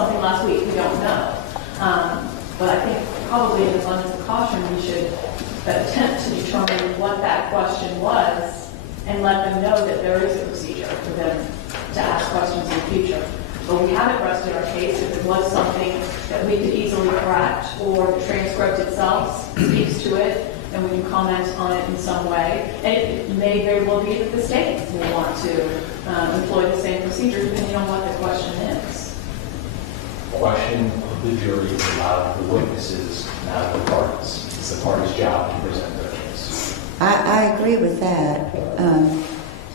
something last week, we don't know. But I think probably in abundance of caution, we should attempt to determine what that question was and let them know that there is a procedure for them to ask questions in the future. But we haven't rested our case if it was something that we could easily correct, or the transcript itself speaks to it and we can comment on it in some way. And it may very well be that the state will want to employ the same procedure depending on what the question is. Question of the jury is allowed the witnesses, not the parties. It's the party's job to present their case. I agree with that.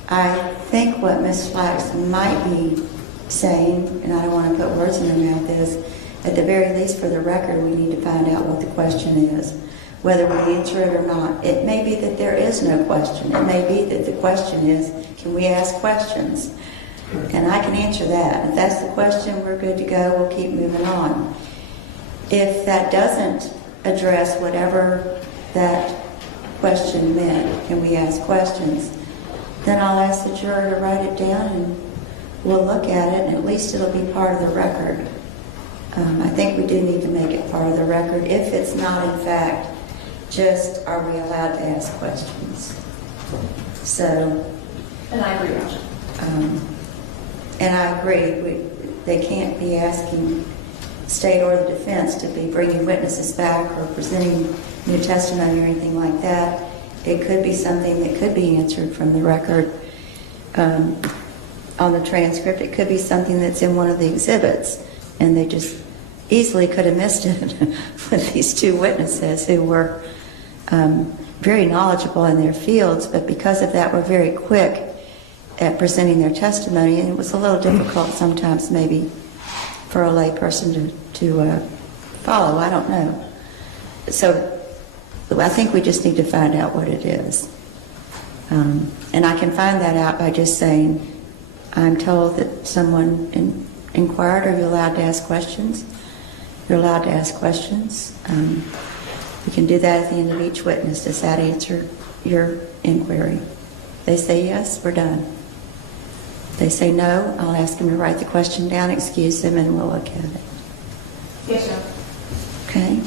I think what Ms. Flax might be saying, and I don't want to put words in her mouth, is at the very least for the record we need to find out what the question is, whether we answer it or not. It may be that there is no question. It may be that the question is, can we ask questions? And I can answer that. If that's the question, we're good to go. We'll keep moving on. If that doesn't address whatever that question meant, can we ask questions, then I'll ask the juror to write it down and we'll look at it, and at least it'll be part of the record. I think we do need to make it part of the record if it's not, in fact, just are we allowed to ask questions. So, And I agree. And I agree, they can't be asking state or the defense to be bringing witnesses back or presenting new testimony or anything like that. It could be something that could be answered from the record on the transcript. It could be something that's in one of the exhibits, and they just easily could have missed it with these two witnesses who were very knowledgeable in their fields, but because of that were very quick at presenting their testimony, and it was a little difficult sometimes maybe for a lay person to follow. I don't know. So I think we just need to find out what it is. And I can find that out by just saying, I'm told that someone inquired, are you allowed to ask questions? You're allowed to ask questions. We can do that at the end of each witness. Does that answer your inquiry? They say yes, we're done. They say no, I'll ask them to write the question down, excuse them, and we'll look at it. Yes, sir. Okay.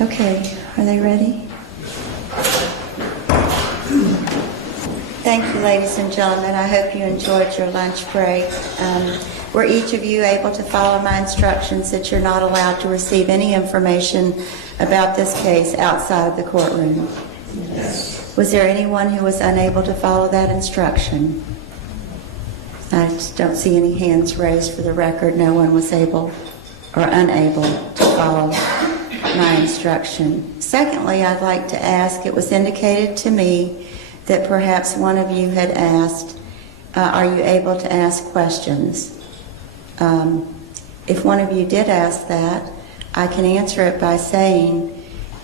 Okay, are they ready? Thank you, ladies and gentlemen. I hope you enjoyed your lunch break. Were each of you able to follow my instructions that you're not allowed to receive any information about this case outside of the courtroom? Yes. Was there anyone who was unable to follow that instruction? I just don't see any hands raised for the record. No one was able or unable to follow my instruction. Secondly, I'd like to ask, it was indicated to me that perhaps one of you had asked, are you able to ask questions? If one of you did ask that, I can answer it by saying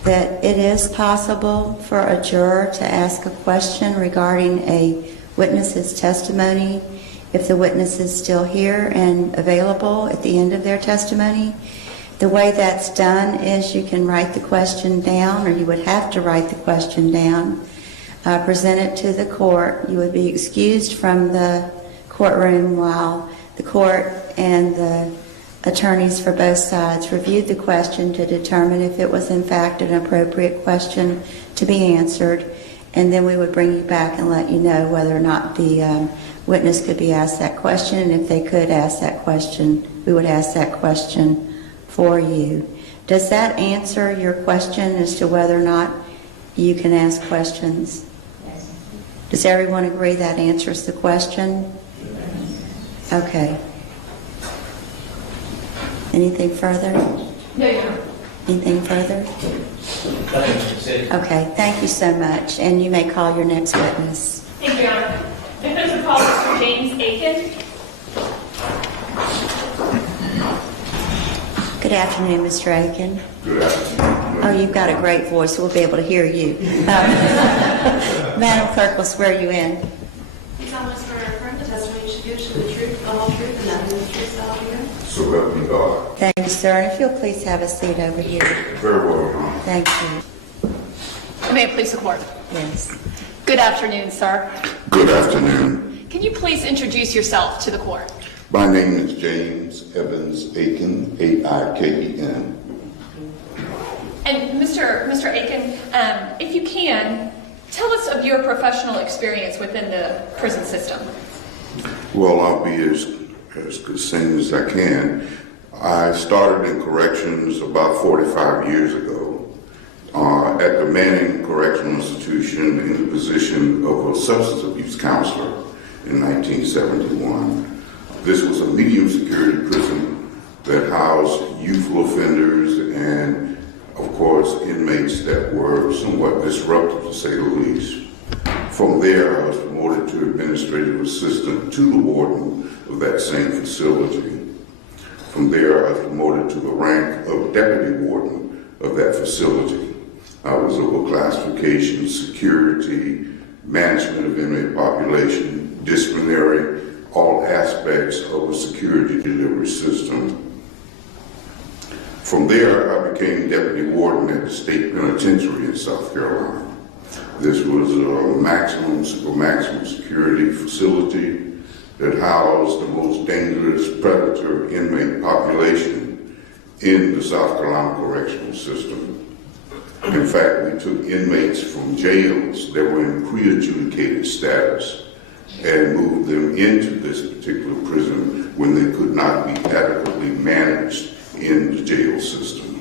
that it is possible for a juror to ask a question regarding a witness's testimony if the witness is still here and available at the end of their testimony. The way that's done is you can write the question down, or you would have to write the question down, present it to the court. You would be excused from the courtroom while the court and the attorneys for both sides reviewed the question to determine if it was in fact an appropriate question to be answered, and then we would bring you back and let you know whether or not the witness could be asked that question, and if they could ask that question, we would ask that question for you. Does that answer your question as to whether or not you can ask questions? Yes. Does everyone agree that answers the question? Okay. Anything further? No, Your Anything further? Okay, thank you so much. And you may call your next witness. Thank you, Your Honor. Defense would call Mr. James Aiken. Good afternoon, Mr. Aiken. Good afternoon. Oh, you've got a great voice. We'll be able to hear you. Madam Clerk will swear you in. You solemnly swear or affirm the testimony you should give should the truth, the whole truth, and nothing but the truth, so help you God? So help me God. Thank you, sir. And if you'll please have a seat over here. Very well, Your Honor. Thank you. May it please the court. Yes. Good afternoon, sir. Good afternoon. Can you please introduce yourself to the court? My name is James Evans Aiken, A-I-K-E-N. And Mr. Aiken, if you can, tell us of your professional experience within the prison system. Well, I'll be as succinct as I can. I started in corrections about 45 years ago at the Manning Correctional Institution in the position of a substance abuse counselor in 1971. This was a medium security prison that housed youthful offenders and, of course, inmates that were somewhat disruptive, to say the least. From there, I was promoted to administrative assistant to the warden of that same facility. From there, I was promoted to the rank of deputy warden of that facility. I was over classification, security, management of inmate population, disciplinary, all aspects of a security delivery system. From there, I became deputy warden at the state penitentiary in South Carolina. This was a maximum, super maximum security facility that housed the most dangerous predator inmate population in the South Carolina correctional system. In fact, we took inmates from jails that were in pre-adjudicated status and moved them into this particular prison when they could not be adequately managed in the jail system.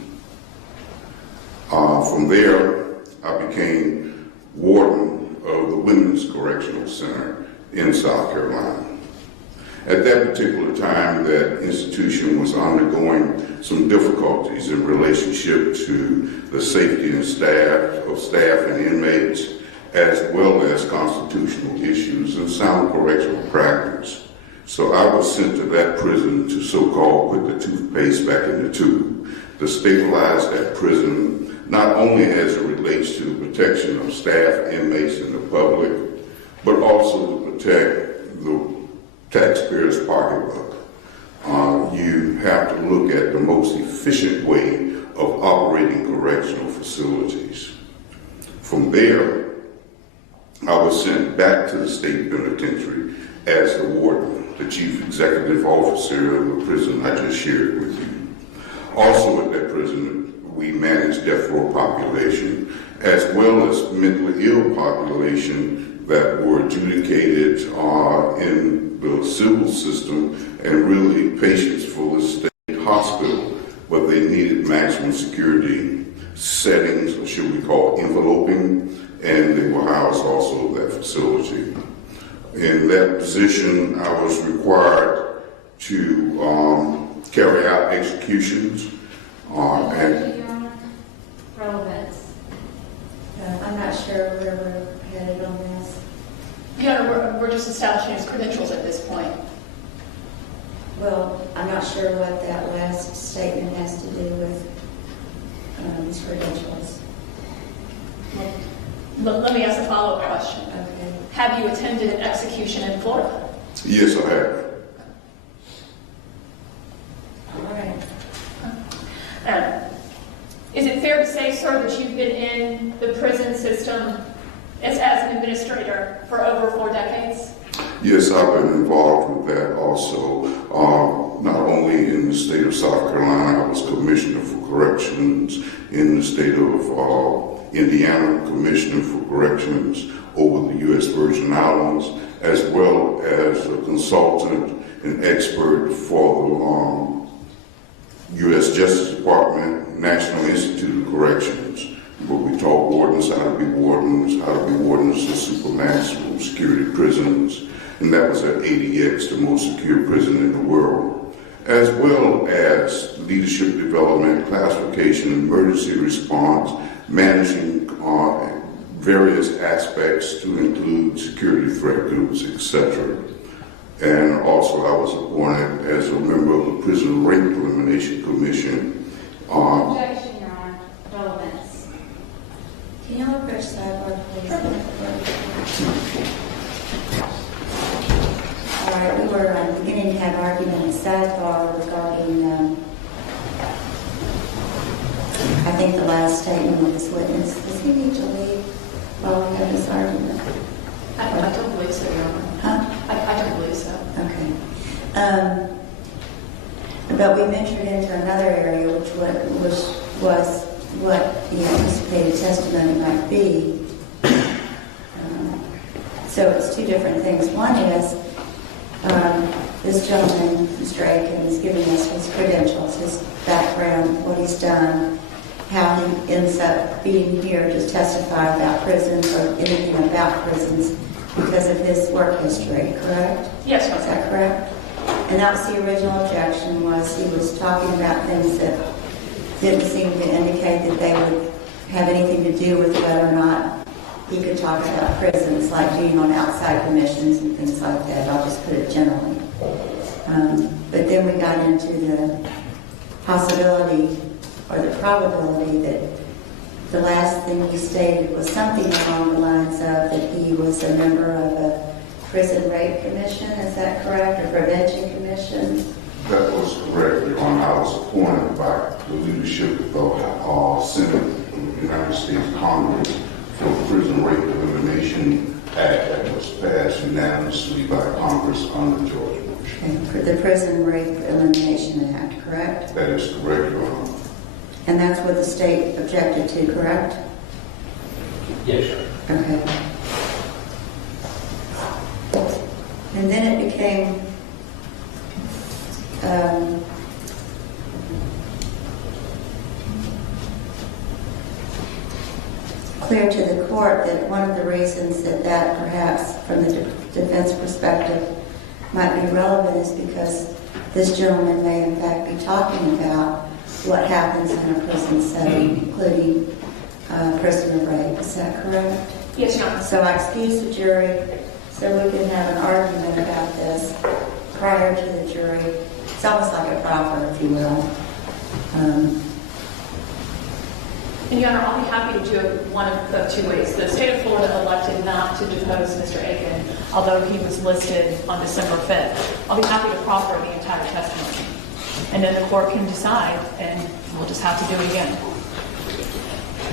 From there, I became warden of the Women's Correctional Center in South Carolina. At that particular time, that institution was undergoing some difficulties in relationship to the safety and staff and inmates, as well as constitutional issues and sound correctional practice. So I was sent to that prison to so-called put the toothpaste back in the tube, to stabilize that prison, not only as it relates to the protection of staff, inmates, and the public, but also to protect the taxpayers' pocketbook. You have to look at the most efficient way of operating correctional facilities. From there, I was sent back to the state penitentiary as the warden, the chief executive officer of the prison I just shared with you. Also at that prison, we managed death row population, as well as mentally ill population that were adjudicated in the civil system and really patients for the state hospital, but they needed maximum security settings, or should we call enveloping, and they were housed also at that facility. In that position, I was required to carry out executions and relevance. I'm not sure where we're headed on this. Yeah, we're just establishing his credentials at this point. Well, I'm not sure what that last statement has to do with his credentials. Let me ask a follow-up question. Okay. Have you attended an execution in Florida? yes, I have. All right. Is it fair to say, sir, that you've been in the prison system as an administrator for over 4 decades? Yes, I've been involved with that also. Not only in the state of South Carolina, I was commissioner for corrections in the state of Indiana, commissioner for corrections over the U.S. Virgin Islands, as well as a consultant and expert for the U.S. Justice Department, National Institute of Corrections, where we taught wardens how to be wardens, of supermaximum security prisons, and that was at ADX, the most secure prison in the world, as well as leadership development, classification, emergency response, managing various aspects to include security threat groups, etc. And also I was appointed as a member of the Prison Rape Elimination Commission. Objection, Your Honor. Relevance. Can you look at sidebar, please? All right, we were beginning to have argument in sidebar regarding, I think the last statement of this witness. Does he need to leave while we have this argument? I don't believe so, Your Honor. Huh? I don't believe so. Okay. But we ventured into another area, which was what the anticipated testimony might be. So it's two different things. One is this gentleman, Mr. Aiken, is giving us his credentials, his background, what he's done, how he ends up being here to testify about prisons or anything about prisons because of his work history, correct? Yes, Is that correct? And that was the original objection, was he was talking about things that didn't seem to indicate that they would have anything to do with whether or not he could talk about prisons, like being on outside commissions and things like that. I'll just put it generally. But then we got into the possibility or the probability that the last thing he stated was something along the lines of that he was a member of a prison rape commission. Is that correct? Or prevention commission? That was correct, Your Honor. I was appointed by the leadership of the Senate of the United States Congress for the Prison Rape Elimination Act that was passed unanimously by Congress under George Bush. Okay, for the Prison Rape Elimination Act, correct? That is correct, Your Honor. And that's what the state objected to, correct? Yes, sir. Okay. And then it became clear to the court that one of the reasons that perhaps from the defense perspective might be relevant is because this gentleman may in fact be talking about what happens in a prison setting, including prisoner rape. Is that correct? Yes, Your Honor. So I excuse the jury so we can have an argument about this prior to the jury. It's almost like a proffer, if you will. And Your Honor, I'll be happy to do it one of the two ways. The state of Florida elected not to depose Mr. Aiken, although he was listed on December 5th. I'll be happy to proffer the entire testimony. And then the court can decide, and we'll just have to do it again.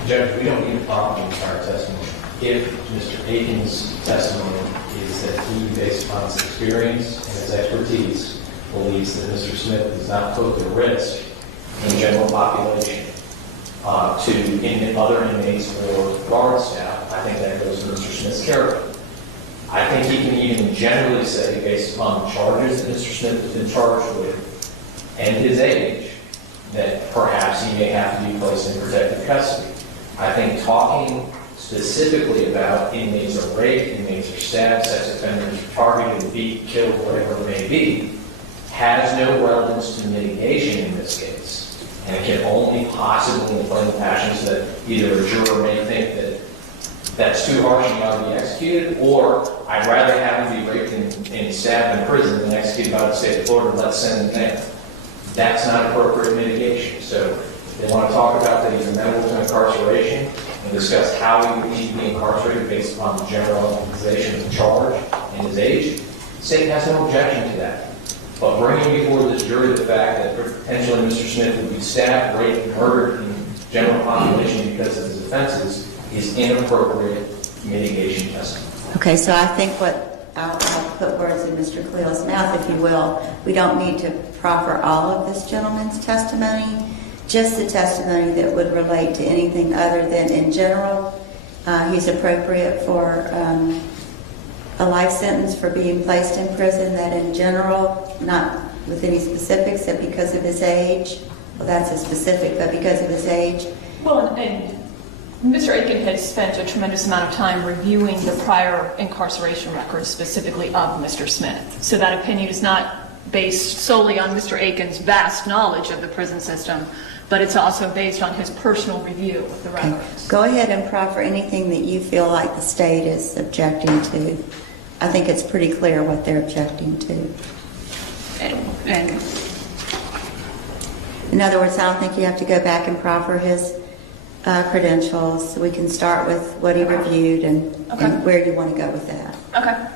Judge, we don't need to proffer the entire testimony. If Mr. Aiken's testimony is that he, based upon his experience and his expertise, believes that Mr. Smith does not put the risk in general population to other inmates or guard staff, I think that goes to Mr. Smith's character. I think he can even generally say, based upon the charges that Mr. Smith has been charged with and his age, that perhaps he may have to be placed in protective custody. I think talking specifically about inmates are raped, inmates are stabbed, sex offenders are targeted, beat, killed, whatever it may be, has no relevance to mitigation in this case. And it can only possibly inflame the passions that either a juror may think that that's too harsh and ought to be executed, or I'd rather have him be raped and stabbed in prison than executed by the state of Florida and let's send him there. That's not appropriate mitigation. So if they want to talk about that he's amenable to incarceration and discuss how he would need to be incarcerated based upon the generalization of the charge and his age, the state has no objection to that. But bringing before this jury the fact that potentially Mr. Smith would be stabbed, raped, and murdered in general population because of his offenses is inappropriate mitigation testimony. Okay, so I think I'll put words in Mr. Cleo's mouth, if you will. We don't need to proffer all of this gentleman's testimony, just the testimony that would relate to anything other than in general. He's appropriate for a life sentence for being placed in prison, that in general, not with any specifics, that because of his age, well, that's a specific, but because of his age. Well, and Mr. Aiken has spent a tremendous amount of time reviewing the prior incarceration records, specifically of Mr. Smith. So that opinion is not based solely on Mr. Aiken's vast knowledge of the prison system, but it's also based on his personal review of the records. Go ahead and proffer anything that you feel like the state is objecting to. I think it's pretty clear what they're objecting to. And in other words, I don't think you have to go back and proffer his credentials. We can start with what he reviewed and where you want to go with that. Okay.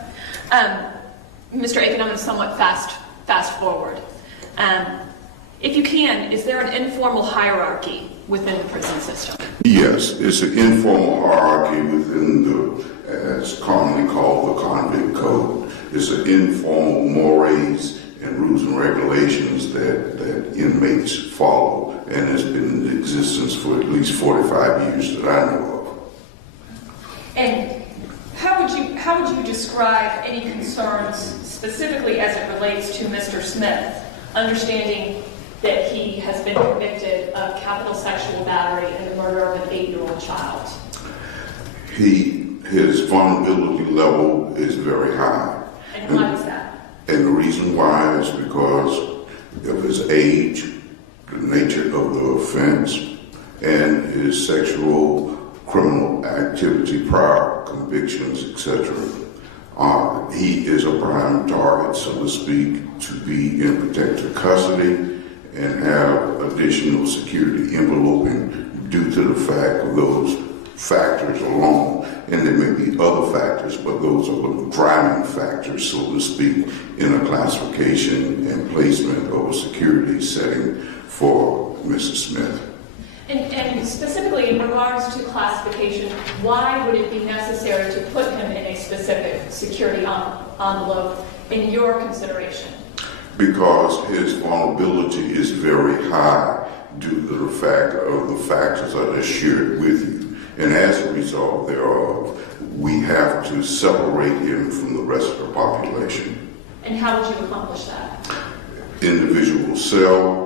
Mr. Aiken, I'm going to somewhat fast forward. If you can, is there an informal hierarchy within the prison system? Yes, it's an informal hierarchy within as commonly called the convict code. It's an informal mores and rules and regulations that inmates follow, and has been in existence for at least 45 years that I know of. And how would you describe any concerns specifically as it relates to Mr. Smith, understanding that he has been convicted of capital sexual battery and the murder of an 8-year-old child? His vulnerability level is very high. And why is that? And the reason why is because of his age, the nature of the offense, and his sexual criminal activity, prior convictions, etc. He is a prime target, so to speak, to be in protective custody and have additional security enveloping due to the fact of those factors alone. And there may be other factors, but those are the driving factors, so to speak, in a classification and placement of a security setting for Mr. Smith. And specifically in regards to classification, why would it be necessary to put him in a specific security envelope in your consideration? Because his vulnerability is very high due to the fact of the factors that are shared with you. And as a result thereof, we have to separate him from the rest of the population. And how would you accomplish that? Individual cell.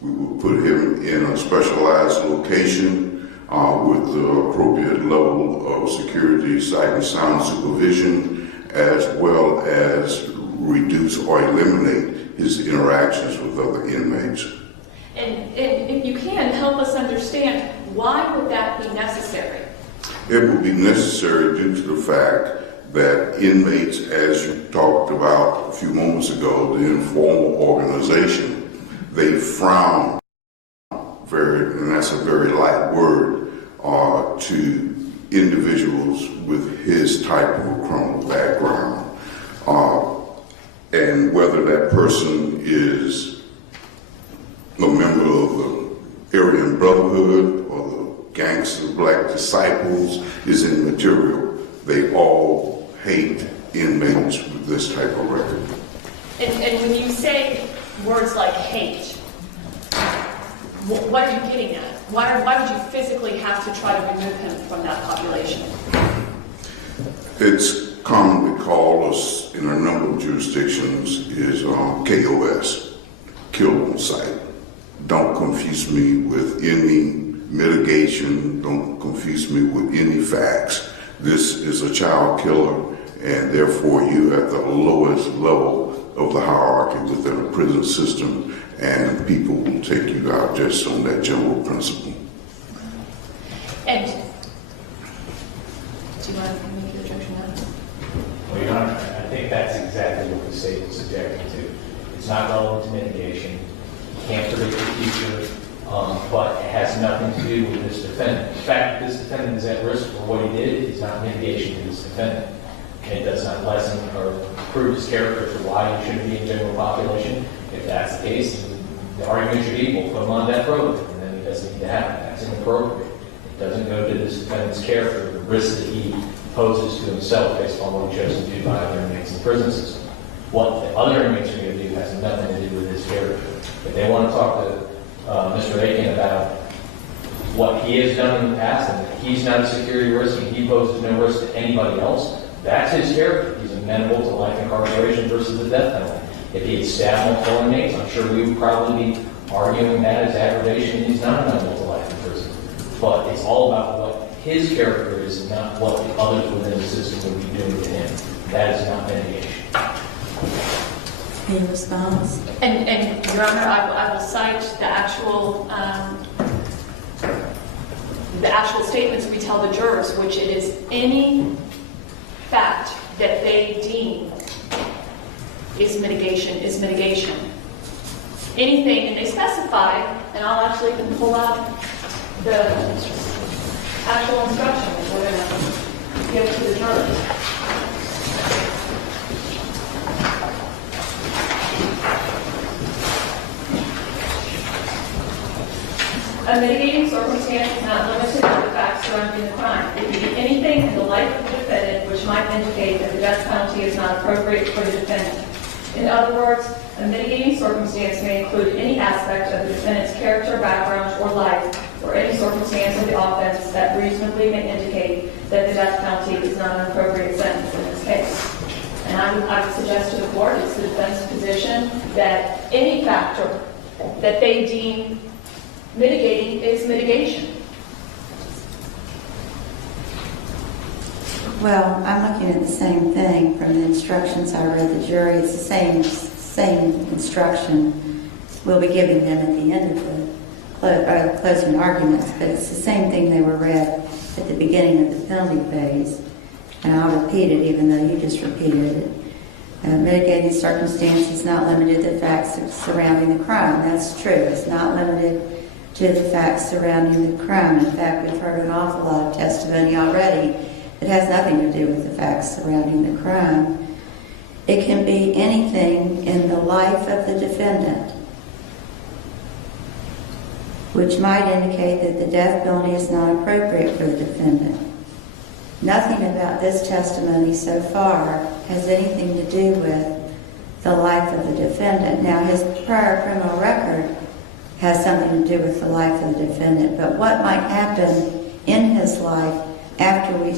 We will put him in a specialized location with the appropriate level of security, sight and sound supervision, as well as reduce or eliminate his interactions with other inmates. And if you can, help us understand, why would that be necessary? It would be necessary due to the fact that inmates, as you talked about a few moments ago, the informal organization, they frown and that's a very light word, to individuals with his type of a criminal background. And whether that person is a member of the Aryan Brotherhood or the Gangs of Black Disciples is immaterial. They all hate inmates with this type of record. And when you say words like hate, what are you getting at? Why would you physically have to try to remove him from that population? It's commonly called, in a number of jurisdictions, is KOS, killed on sight. Don't confuse me with any mitigation. Don't confuse me with any facts. This is a child killer, and therefore you at the lowest level of the hierarchy within a prison system, and people will take you out just on that general principle. And do you want to make your objection now? Well, Your Honor, I think that's exactly what the state is subjected to. It's not relevant to mitigation. You can't predict the future, but it has nothing to do with this defendant. In fact, this defendant is at risk for what he did. It's not mitigation to this defendant. And it does not lessen or prove his character for why he shouldn't be in general population. If that's the case, then the argument should be, we'll put him on death row, and then he doesn't need to have it. That's inappropriate. It doesn't go to this defendant's character, the risk that he poses to himself based on what he chose to do by other inmates in the prison system. What the other inmates are going to do has nothing to do with his character. If they want to talk to Mr. Aiken about what he has done in the past and that he's not a security risk and he poses no risk to anybody else, that's his character. He's amenable to life incarceration versus the death penalty. If he had stabbed multiple inmates, I'm sure we would probably be arguing that as aggravation and he's not amenable to life in prison. But it's all about what his character is and not what the others within the system would be doing to him. That is not mitigation. Any response? And Your Honor, I will cite the actual statements we tell the jurors, which it is any fact that they deem is mitigation. Anything, and they specify, and I'll actually even pull out the actual instructions we're going to give to the jurors. A mitigating circumstance is not limited to the facts surrounding the crime. It can be anything in the life of the defendant which might indicate that the death penalty is not appropriate for the defendant. In other words, A mitigating circumstance may include any aspect of the defendant's character, background, or life, or any circumstance of the offense that reasonably may indicate that the death penalty is not an appropriate sentence in this case. And I would suggest to the court, it's the defense position, that any factor that they deem mitigating is mitigation. Well, I'm looking at the same thing from the instructions I read the jury. It's the same instruction we'll be giving them at the end of the closing arguments, but it's the same thing they were read at the beginning of the penalty phase. And I'll repeat it even though you just repeated it. Mitigating circumstances not limited to the facts surrounding the crime. That's true. It's not limited to the facts surrounding the crime. In fact, we've heard an awful lot of testimony already that has nothing to do with the facts surrounding the crime. It can be anything in the life of the defendant, which might indicate that the death penalty is not appropriate for the defendant. Nothing about this testimony so far has anything to do with the life of the defendant. Now, his prior criminal record has something to do with the life of the defendant, but what might happen in his life after we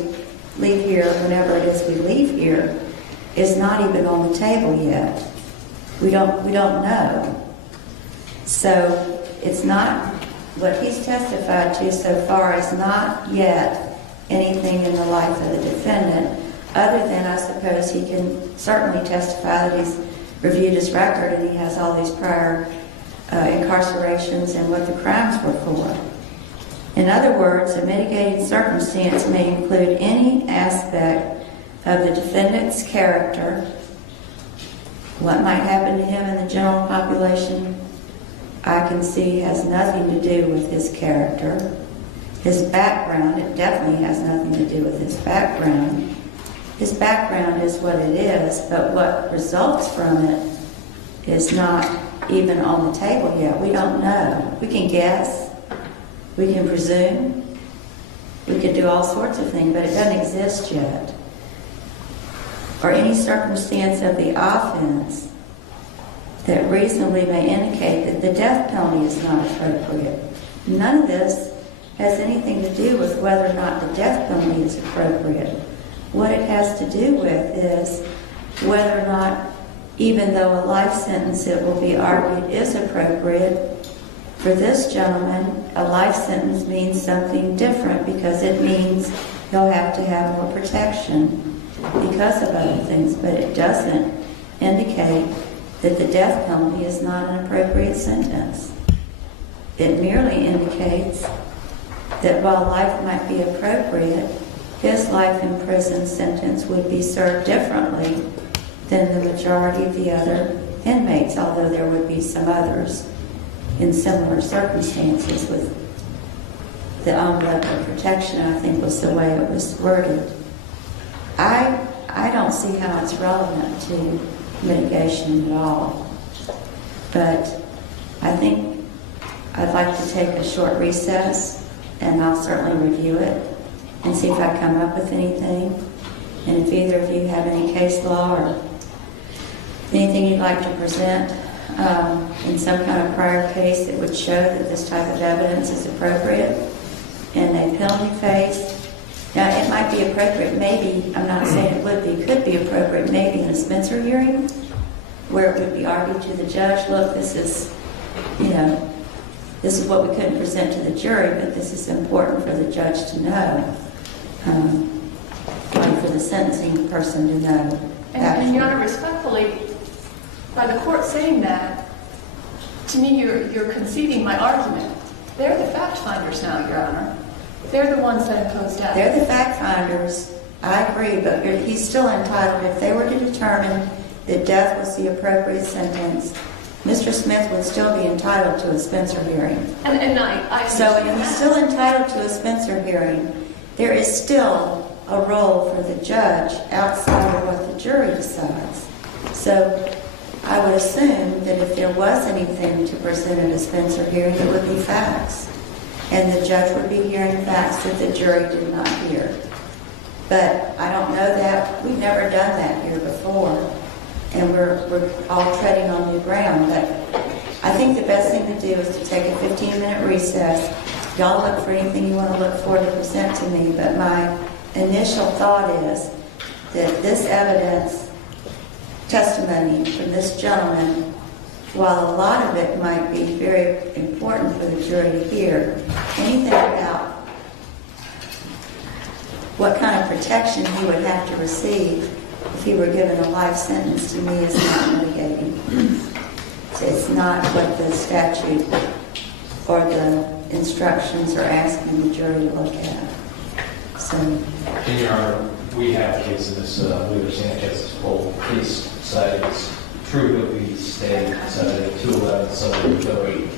leave here, whenever it is we leave here, is not even on the table yet. We don't know. So it's not, what he's testified to so far is not yet anything in the life of the defendant, other than I suppose he can certainly testify that he's reviewed his record and he has all these prior incarcerations and what the crimes were for. In other words, a mitigating circumstance may include any aspect of the defendant's character. What might happen to him in the general population, I can see has nothing to do with his character. His background, it definitely has nothing to do with his background. His background is what it is, but what results from it is not even on the table yet. We don't know. We can guess. We can presume. We could do all sorts of things, but it doesn't exist yet. Or any circumstance of the offense that reasonably may indicate that the death penalty is not appropriate. None of this has anything to do with whether or not the death penalty is appropriate. What it has to do with is whether or not, even though a life sentence, it will be argued, is appropriate, for this gentleman, a life sentence means something different because it means he'll have to have more protection because of other things, but it doesn't indicate that the death penalty is not an appropriate sentence. It merely indicates that while life might be appropriate, his life in prison sentence would be served differently than the majority of the other inmates, although there would be some others in similar circumstances with the envelope of protection, I think was the way it was worded. I don't see how it's relevant to mitigation at all, but I think I'd like to take a short recess, and I'll certainly review it and see if I come up with anything. And if either of you have any case law or anything you'd like to present in some kind of prior case that would show that this type of evidence is appropriate in a penalty phase. Now, it might be appropriate, maybe, I'm not saying it would be, could be appropriate maybe in a Spencer hearing where it would be argued to the judge, look, this is, this is what we couldn't present to the jury, but this is important for the judge to know, and for the sentencing person to know. And Your Honor, respectfully, by the court saying that, to me you're conceding my argument. They're the fact finders now, Your Honor. They're the ones that impose death. They're the fact finders. I agree, but he's still entitled. If they were to determine that death was the appropriate sentence, Mr. Smith would still be entitled to a Spencer hearing. And I So if he's still entitled to a Spencer hearing, there is still a role for the judge outside of what the jury decides. So I would assume that if there was anything to present at a Spencer hearing, it would be facts. And the judge would be hearing facts that the jury did not hear. But I don't know that. We've never done that here before. and we're all treading on new ground. But I think the best thing to do is to take a 15-minute recess. Y'all look for anything you want to look for to present to me, but my initial thought is that this evidence, testimony from this gentleman, while a lot of it might be very important for the jury to hear, anything about what kind of protection he would have to receive if he were given a life sentence, to me is not mitigating. It's not what the statute or the instructions are asking the jury to look at. So, In your Honor, we have cases, Weaver Sanchez's whole case cited as true that we stayed cited 211, subject 08,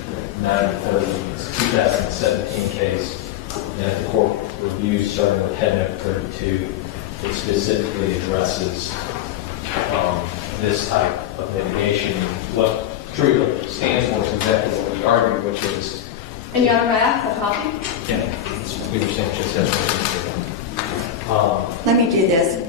930. It's a 2017 case. And at the court review, starting with head note 32, it specifically addresses this type of mitigation. What truly stands for is exactly what we argued, which is... And Your Honor, may I have a copy? Yeah, it's Weaver Sanchez has let me do this.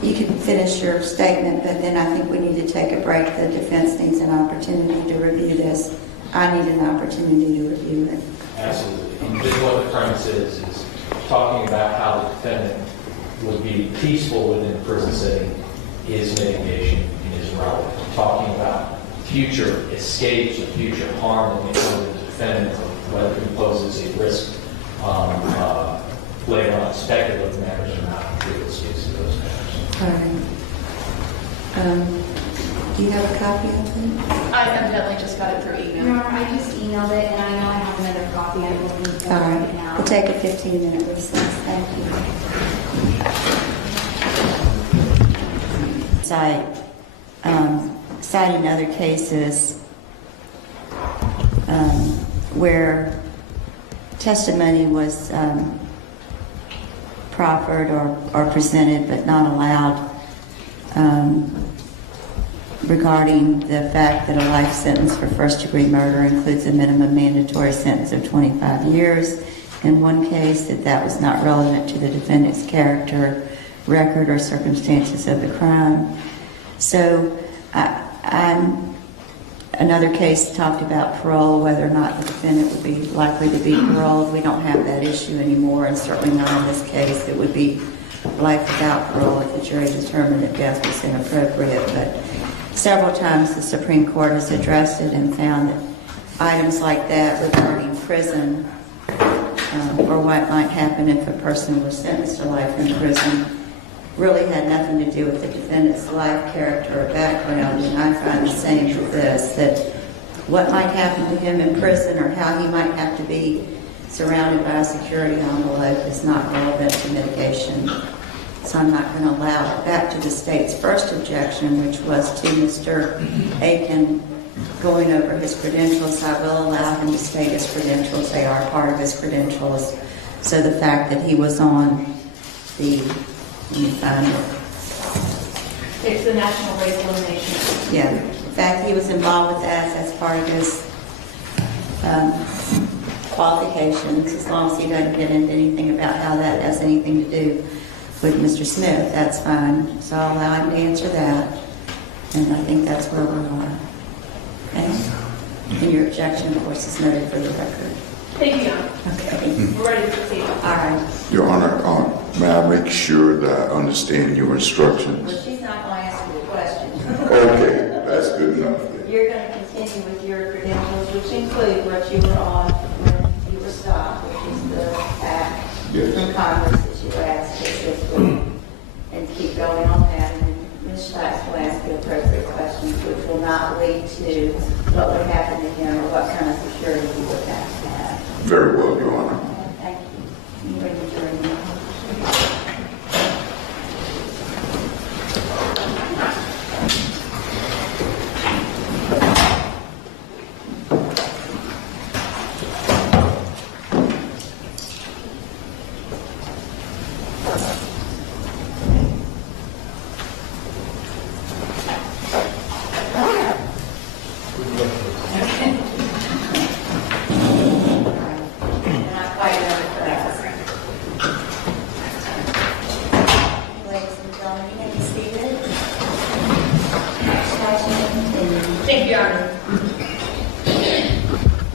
You can finish your statement, but then I think we need to take a break. The defense needs an opportunity to review this. I need an opportunity to review it. Absolutely. And just what the premise is talking about how the defendant would be peaceful within a prison setting is mitigation and is relevant. Talking about future escapes or future harm that may come to the defendant, whether it poses a risk later on, speculative matters or not, true escapes of those matters. All right. Do you have a copy of it? I evidently just got it through email. Your Honor, I just emailed it, and I know I have another copy. I will read All that right. now. We'll take a 15-minute recess. Thank you. Citing other cases where testimony was proffered or presented but not allowed regarding the fact that a life sentence for first-degree murder includes a minimum mandatory sentence of 25 years. In one case, that was not relevant to the defendant's character, record, or circumstances of the crime. So another case talked about parole, whether or not the defendant would be likely to be paroled. We don't have that issue anymore, and certainly not in this case. It would be life without parole if the jury determined that death was inappropriate. But several times the Supreme Court has addressed it and found that items like that regarding prison or what might happen if a person was sentenced to life in prison really had nothing to do with the defendant's life, character, or background. And I find the same with this, that what might happen to him in prison or how he might have to be surrounded by a security envelope is not relevant to mitigation. So I'm not going to allow it. Back to the state's first objection, which was to Mr. Aiken going over his credentials. I will allow him to state his credentials. They are part of his credentials. So the fact that he was on the, let me find it. It's the National Race Elimination. Yeah, the fact he was involved with that as part of his qualifications, as long as he doesn't get into anything about how that has anything to do with Mr. Smith, that's fine. So I'll allow him to answer that. And I think that's where we are. Okay? And your objection, of course, is noted for the record. Thank you, Your Honor. Okay. We're ready to proceed. All right. Your Honor, may I make sure that I understand your instructions? Well, she's not going to ask you a question. Okay, that's good enough then. You're going to continue with your credentials, which include what you were on when you were stopped, which is the act from Congress that you asked specifically, and keep going on that. And Ms. Schatz will ask you appropriate questions, which will not lead to what would happen to him or what kind of security he would have to have. Very well, Your Honor. Thank you. You ready to join me?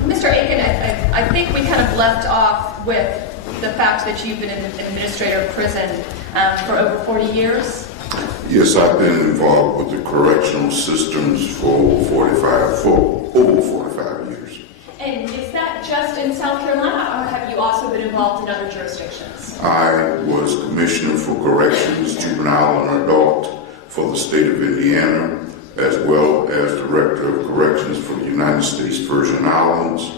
Mr. Aiken, I think we kind of left off with the fact that you've been an administrator of prison for over 40 years. Yes, I've been involved with the correctional systems for over 45 years. And is that just in South Carolina, or have you also been involved in other jurisdictions? I was Commissioner for Corrections, Juvenile and Adult for the state of Indiana, as well as Director of Corrections for the United States Virgin Islands,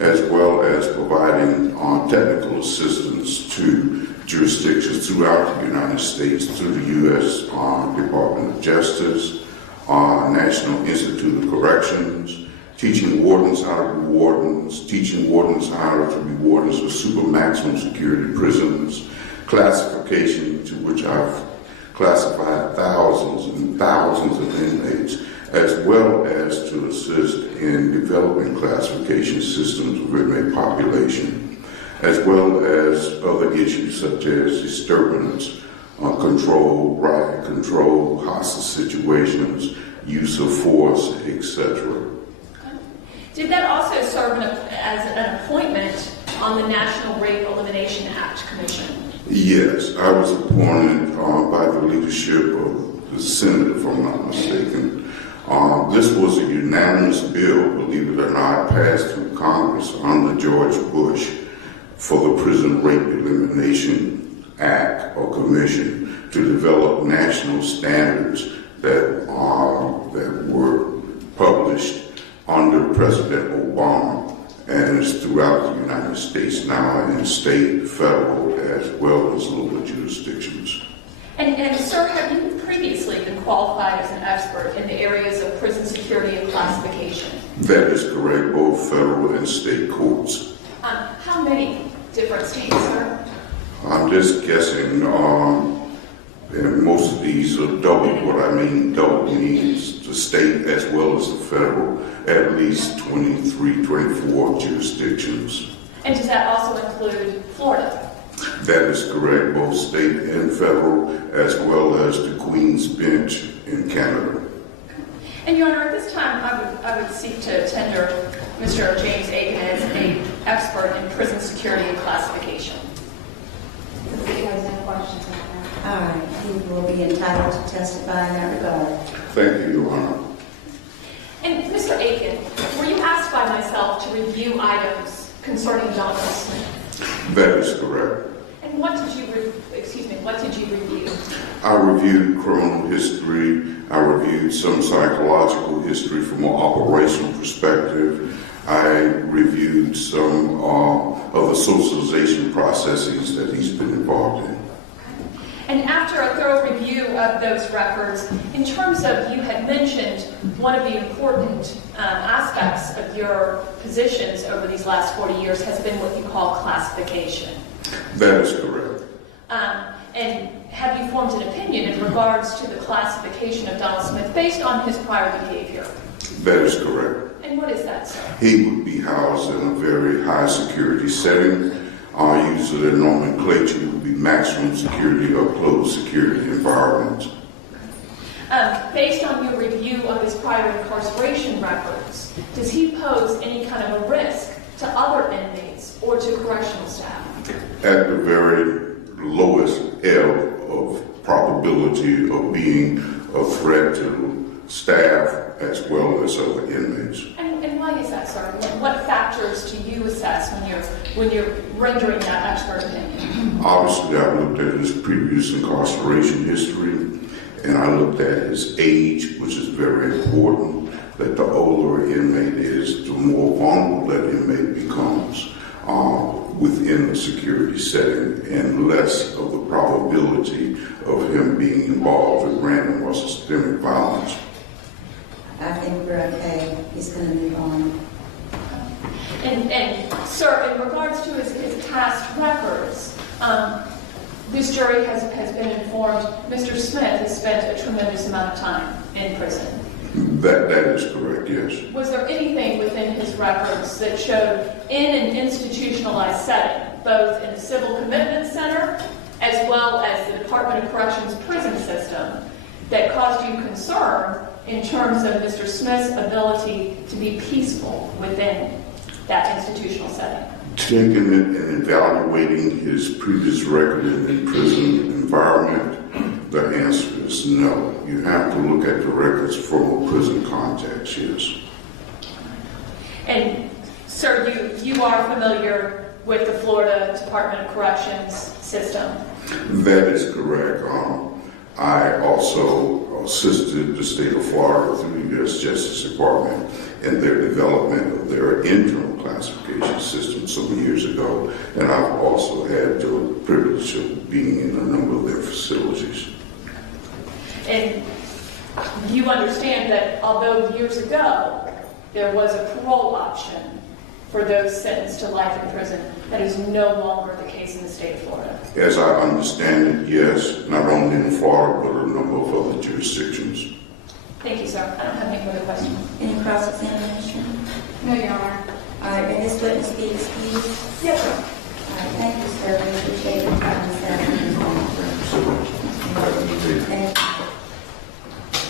as well as providing technical assistance to jurisdictions throughout the United States through the U.S. Department of Justice, National Institute of Corrections, teaching wardens how to be wardens, teaching wardens how to be wardens of super maximum security prisons, classification to which I've classified thousands and thousands of inmates, as well as to assist in developing classification systems of inmate population, as well as other issues such as disturbance, control, riot control, hostage situations, use of force, etc. Did that also serve as an appointment on the National Rape Elimination Act Commission? Yes, I was appointed by the leadership of the Senate, if I'm not mistaken. This was a unanimous bill, believe it or not, passed through Congress under George Bush for the Prison Rape Elimination Act or Commission to develop national standards that were published under President Obama, and it's throughout the United States now in state, federal, as well as local jurisdictions. And sir, have you previously been qualified as an expert in the areas of prison security and classification? That is correct, both federal and state courts. How many different states, sir? I'm just guessing, and most of these are double. What I mean double means the state as well as the federal, at least 23, 24 jurisdictions. And does that also include Florida? That is correct, both state and federal, as well as the Queen's Bench in Canada. And Your Honor, at this time, I would seek to tender Mr. James Aiken as an expert in prison security and classification. If you guys have questions on that. All right, he will be entitled to testify in that regard. Thank you, Your Honor. And Mr. Aiken, were you asked by myself to review items concerning Jonathan Smith? That is correct. And what did you review? I reviewed criminal history. I reviewed some psychological history from an operational perspective. I reviewed some of the socialization processes that he's been involved in. And after a thorough review of those records, in terms of, you had mentioned one of the important aspects of your positions over these last 40 years has been what you call classification. That is correct. And have you formed an opinion in regards to the classification of Donald Smith based on his prior behavior? That is correct. And what is that, sir? He would be housed in a very high security setting. Our use of the nomenclature would be maximum security or closed security environment. Based on your review of his prior incarceration records, does he pose any kind of a risk to other inmates or to correctional staff? At the very lowest ebb of probability of being a threat to staff as well as other inmates. And why is that, sir? What factors do you assess when you're rendering that expert opinion? Obviously, I looked at his previous incarceration history, and I looked at his age, which is very important. That the older an inmate is, the more vulnerable that inmate becomes within the security setting, and less of the probability of him being involved in random or systemic violence. I think we're okay. He's going to move on. And sir, in regards to his past records, this jury has been informed Mr. Smith has spent a tremendous amount of time in prison. That is correct, yes. Was there anything within his records that showed in an institutionalized setting, both in the Civil Commitment Center as well as the Department of Corrections prison system, that caused you concern in terms of Mr. Smith's ability to be peaceful within that institutional setting? Taking it and evaluating his previous record in the prison environment, the answer is no. You have to look at the records from a prison context, yes. And, sir, you are familiar with the Florida Department of Corrections system? That is correct. I also assisted the state of Florida through the U.S. Justice Department in their development of their internal classification system some years ago, and I've also had the privilege of being in a number of their facilities. And you understand that although years ago there was a parole option for those sentenced to life in prison, that is no longer the case in the state of Florida? As I understand it, yes, not only in Florida, but a number of other jurisdictions. Thank you, sir. I don't have any further questions. Any cross-examination? No, Your Honor. All right, and this witness be excused? Yes, sir. All right, thank you, sir. We appreciate your time this afternoon. Thank you.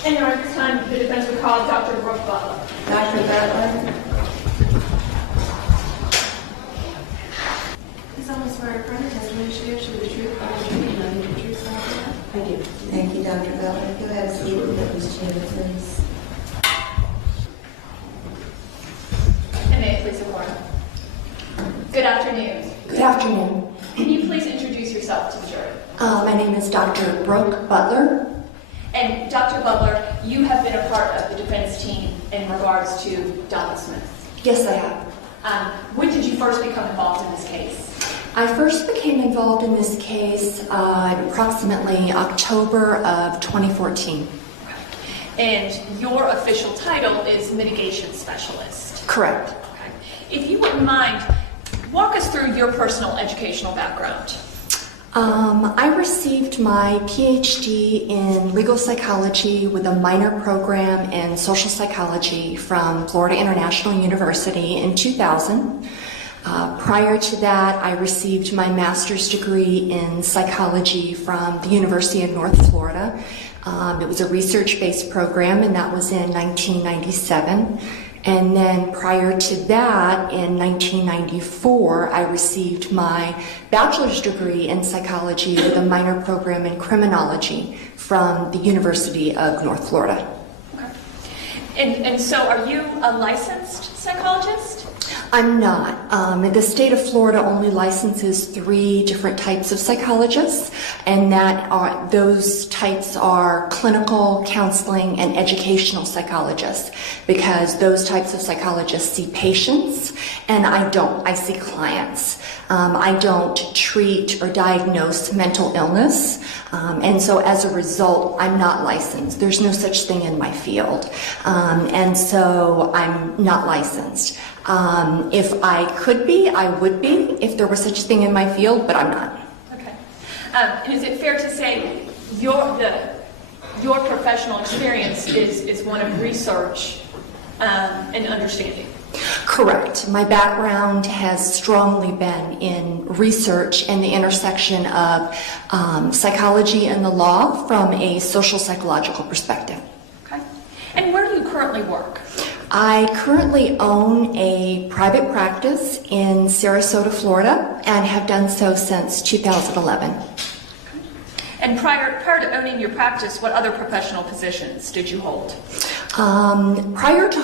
And Your Honor, at this time, the defense would call Dr. Brooke Butler. Dr. Butler? Is someone swear affirm the testimony she gives should be the truth, the whole truth, and nothing but the truth, so help you God? I do. Thank you, Dr. Butler. If you'll have a seat with the witness chair, please. And may it please the court. Good afternoon. Good afternoon. Can you please introduce yourself to the jury? My name is Dr. Brooke Butler. And Dr. Butler, you have been a part of the defense team in regards to Donald Smith. Yes, I have. When did you first become involved in this case? I first became involved in this case approximately October of 2014. And your official title is mitigation specialist. Correct. Okay. If you wouldn't mind, walk us through your personal educational background. I received my PhD in legal psychology with a minor program in social psychology from Florida International University in 2000. Prior to that, I received my master's degree in psychology from the University of North Florida. It was a research-based program, and that was in 1997. And then prior to that, in 1994, I received my bachelor's degree in psychology with a minor program in criminology from the University of North Florida. Okay. And so are you a licensed psychologist? I'm not. The state of Florida only licenses 3 different types of psychologists, and those types are clinical, counseling, and educational psychologists, because those types of psychologists see patients, and I don't. I see clients. I don't treat or diagnose mental illness, and so as a result, I'm not licensed. There's no such thing in my field, and so I'm not licensed. If I could be, I would be, if there was such a thing in my field, but I'm not. Okay. And is it fair to say your professional experience is one of research and understanding? Correct. My background has strongly been in research and the intersection of psychology and the law from a social psychological perspective. Okay. And where do you currently work? I currently own a private practice in Sarasota, Florida, and have done so since 2011. And prior to owning your practice, what other professional positions did you hold? Prior to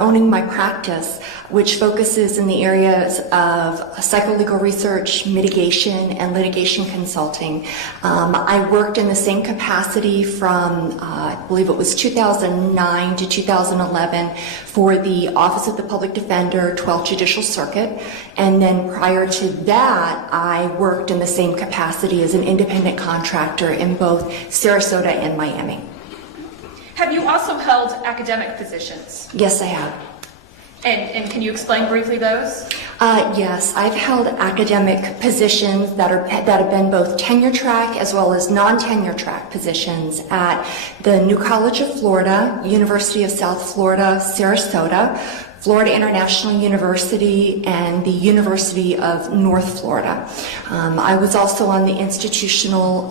owning my practice, which focuses in the areas of psycholegal research, mitigation, and litigation consulting, I worked in the same capacity from, I believe it was 2009 to 2011 for the Office of the Public Defender, 12th Judicial Circuit. And then prior to that, I worked in the same capacity as an independent contractor in both Sarasota and Miami. Have you also held academic positions? Yes, I have. And can you explain briefly those? Yes, I've held academic positions that have been both tenure track as well as non-tenure track positions at the New College of Florida, University of South Florida, Sarasota, Florida International University, and the University of North Florida. I was also on the institutional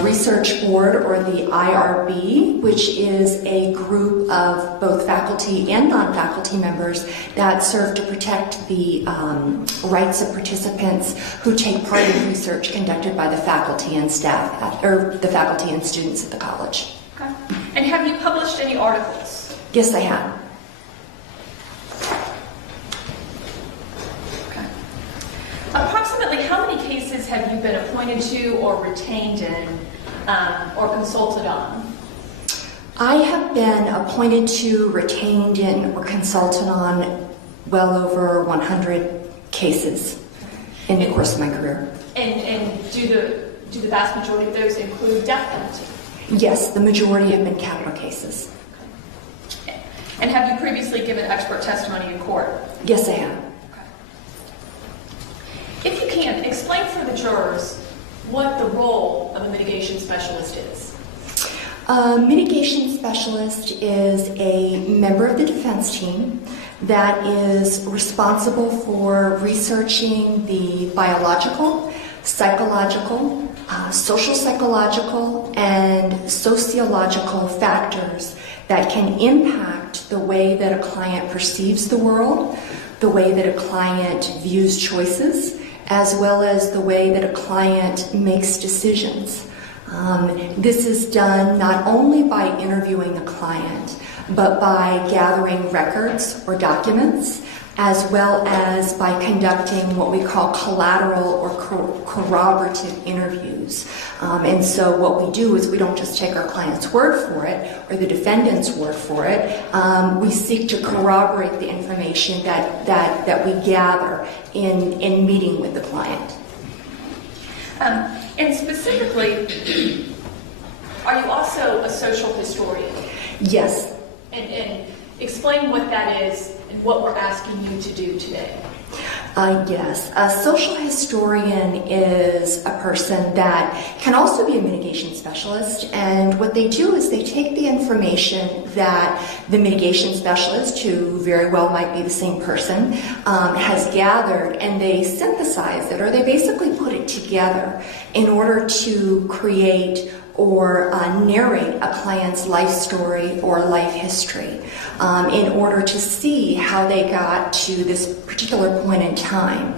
Research Board, or the IRB, which is a group of both faculty and non-faculty members that serve to protect the rights of participants who take part in research conducted by the faculty and staff, or the faculty and students at the college. Okay. And have you published any articles? Yes, I have. Approximately how many cases have you been appointed to or retained in or consulted on? I have been appointed to, retained in, or consulted on well over 100 cases in the course of my career. And do the vast majority of those include death penalty? Yes, the majority have been capital cases. And have you previously given expert testimony in court? Yes, I have. If you can, explain for the jurors what the role of a mitigation specialist is. A mitigation specialist is a member of the defense team that is responsible for researching the biological, psychological, social psychological, and sociological factors that can impact the way that a client perceives the world, the way that a client views choices, as well as the way that a client makes decisions. This is done not only by interviewing the client, but by gathering records or documents, as well as by conducting what we call collateral or corroborative interviews. And so what we do is we don't just take our client's word for it or the defendant's word for it. We seek to corroborate the information that we gather in meeting with the client. And specifically, are you also a social historian? Yes. And explain what that is and what we're asking you to do today. Yes. A social historian is a person that can also be a mitigation specialist, and what they do is they take the information that the mitigation specialist, who very well might be the same person, has gathered, and they synthesize it, or they basically put it together in order to create or narrate a client's life story or life history in order to see how they got to this particular point in time,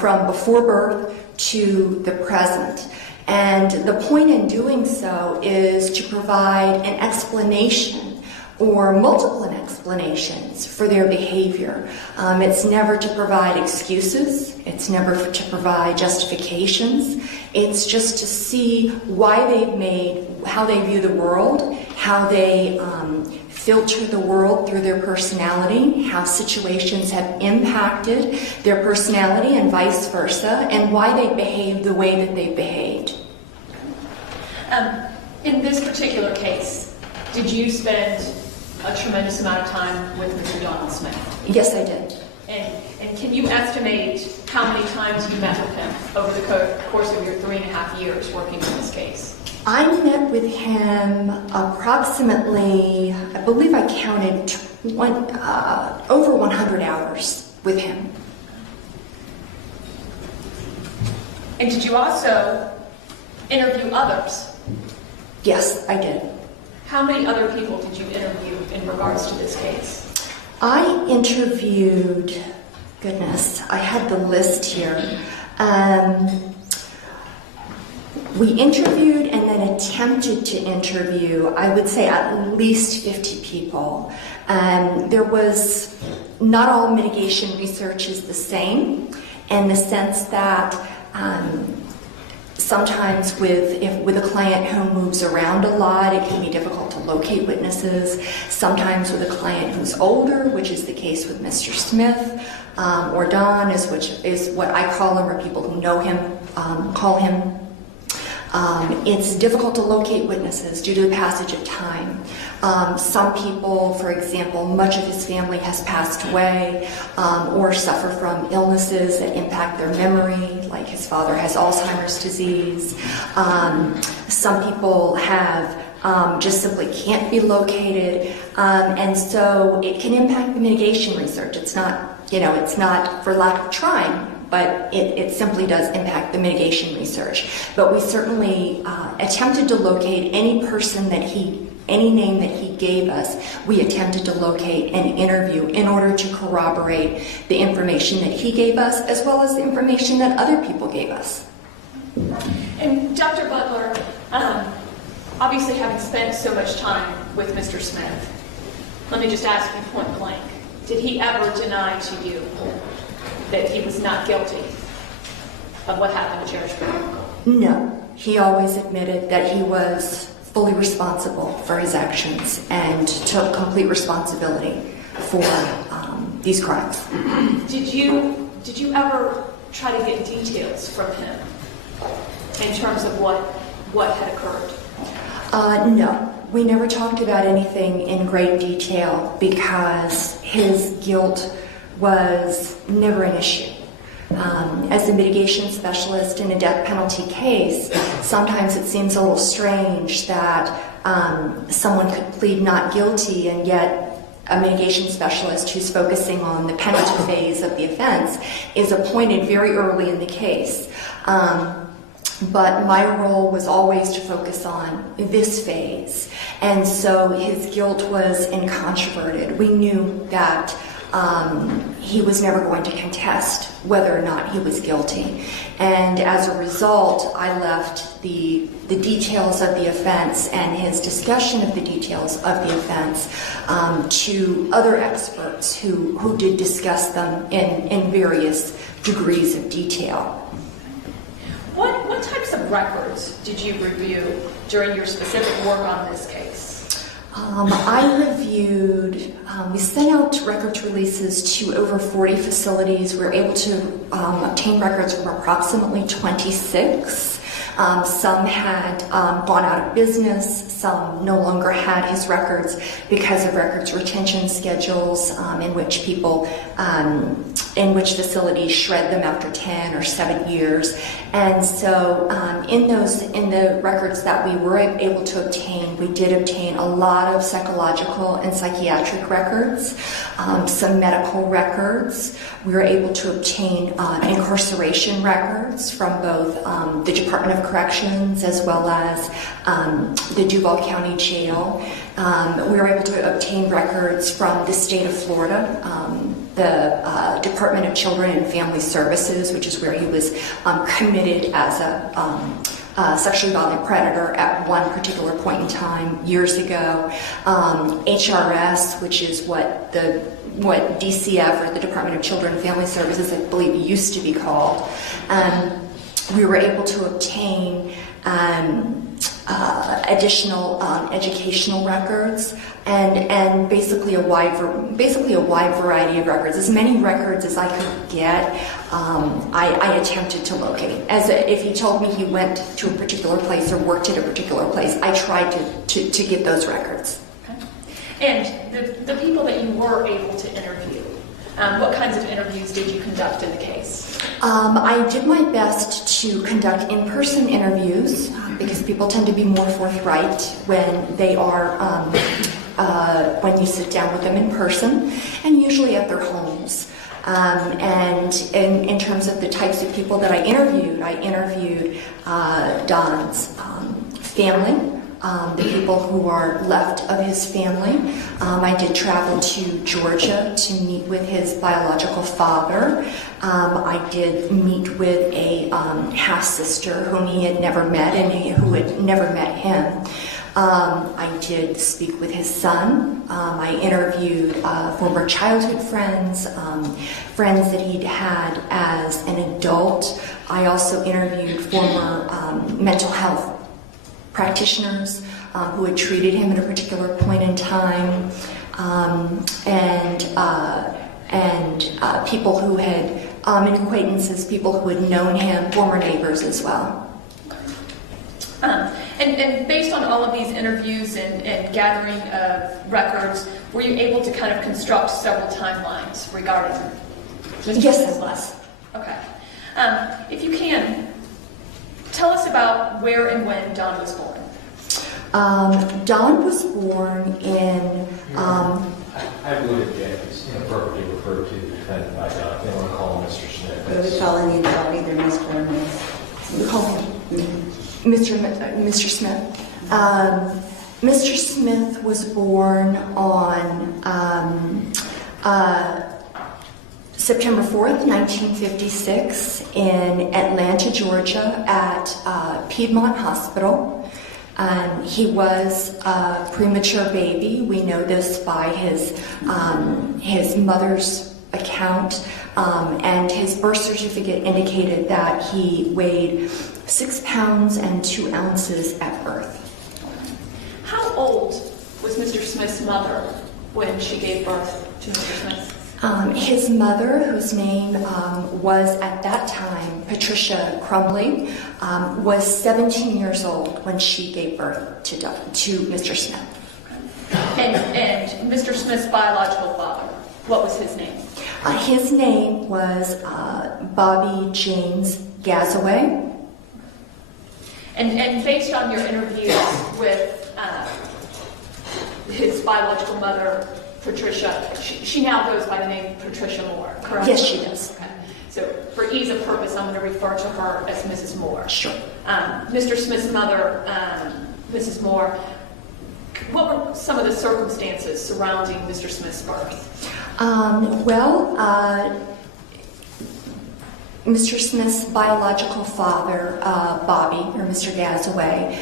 from before birth to the present. And the point in doing so is to provide an explanation or multiple explanations for their behavior. It's never to provide excuses. It's never to provide justifications. It's just to see why they've made, how they view the world, how they filter the world through their personality, how situations have impacted their personality and vice versa, and why they behave the way that they behaved. In this particular case, did you spend a tremendous amount of time with Mr. Donald Smith? Yes, I did. And can you estimate how many times you met with him over the course of your 3.5 years working on this case? I met with him approximately, I believe I counted over 100 hours with him. And did you also interview others? Yes, I did. How many other people did you interview in regards to this case? I interviewed, goodness, I had the list here. We interviewed and then attempted to interview, I would say, at least 50 people. There was, not all mitigation research is the same, in the sense that sometimes with a client who moves around a lot, it can be difficult to locate witnesses. Sometimes with a client who's older, which is the case with Mr. Smith, or Don, which is what I call him, or people who know him call him. It's difficult to locate witnesses due to the passage of time. Some people, for example, much of his family has passed away or suffer from illnesses that impact their memory, like his father has Alzheimer's disease. Some people have just simply can't be located, and so it can impact the mitigation research. It's not for lack of trying, but it simply does impact the mitigation research. But we certainly attempted to locate any person any name that he gave us, we attempted to locate and interview in order to corroborate the information that he gave us, as well as the information that other people gave us. And Dr. Butler, obviously having spent so much time with Mr. Smith, let me just ask you point blank, did he ever deny to you that he was not guilty of what happened to Cherish Periwinkle? No, he always admitted that he was fully responsible for his actions and took complete responsibility for these crimes. Did you ever try to get details from him in terms of what had occurred? No, we never talked about anything in great detail because his guilt was never an issue. As a mitigation specialist in a death penalty case, sometimes it seems a little strange that someone could plead not guilty and yet a mitigation specialist who's focusing on the penalty phase of the offense is appointed very early in the case. But my role was always to focus on this phase. And so his guilt was incontroverted. We knew that he was never going to contest whether or not he was guilty. And as a result, I left the details of the offense and his discussion of the details of the offense to other experts who did discuss them in various degrees of detail. What types of records did you review during your specific work on this case? I reviewed, we sent out records releases to over 40 facilities. We were able to obtain records from approximately 26. Some had gone out of business. Some no longer had his records because of records retention schedules in which people, in which facilities shred them after 10 or 7 years. And so in the records that we were able to obtain, we did obtain a lot of psychological and psychiatric records, some medical records. We were able to obtain incarceration records from both the Department of Corrections as well as the Duval County Jail. We were able to obtain records from the state of Florida, the Department of Children and Family Services, which is where he was committed as a sexually violent predator at one particular point in time years ago. HRS, which is what DCF, or the Department of Children and Family Services, I believe used to be called. We were able to obtain additional educational records and basically a wide variety of records, as many records as I could get. I attempted to locate. If he told me he went to a particular place or worked at a particular place, I tried to get those records. Okay. And the people that you were able to interview, what kinds of interviews did you conduct in the case? I did my best to conduct in-person interviews because people tend to be more forthright when they are when you sit down with them in person, and usually at their homes. And in terms of the types of people that I interviewed Don's family, the people who are left of his family. I did travel to Georgia to meet with his biological father. I did meet with a half-sister whom he had never met and who had never met him. I did speak with his son. I interviewed former childhood friends, friends that he'd had as an adult. I also interviewed former mental health practitioners who had treated him at a particular point in time, and people who had, and acquaintances, people who had known him, former neighbors as well. And based on all of these interviews and gathering of records, were you able to kind of construct several timelines regarding Mr. Smith's life? Okay. If you can, tell us about where and when Don was born. Don was born in... I believe Jack is he's inappropriately referred to the defendant by God. They want to call him Mr. Smith. What are we calling you about either Mr. or Miss? We call him Mr. Smith. Mr. Smith was born on September 4th, 1956 in Atlanta, Georgia at Piedmont Hospital. He was a premature baby. We know this by his mother's account, and his birth certificate indicated that he weighed 6 pounds and 2 ounces at birth. How old was Mr. Smith's mother when she gave birth to Mr. Smith? His mother, whose name was at that time Patricia Crumley, was 17 years old when she gave birth to Mr. Smith. And Mr. Smith's biological father, what was his name? His name was Bobby James Gazaway. And based on your interviews with his biological mother, Patricia, she now goes by the name Patricia Moore, correct? Yes, she does. Okay. So for ease of purpose, I'm going to refer to her as Mrs. Moore. Sure. Mr. Smith's mother, Mrs. Moore, what were some of the circumstances surrounding Mr. Smith's birth? Mr. Smith's biological father, Bobby, or Mr. Gazaway,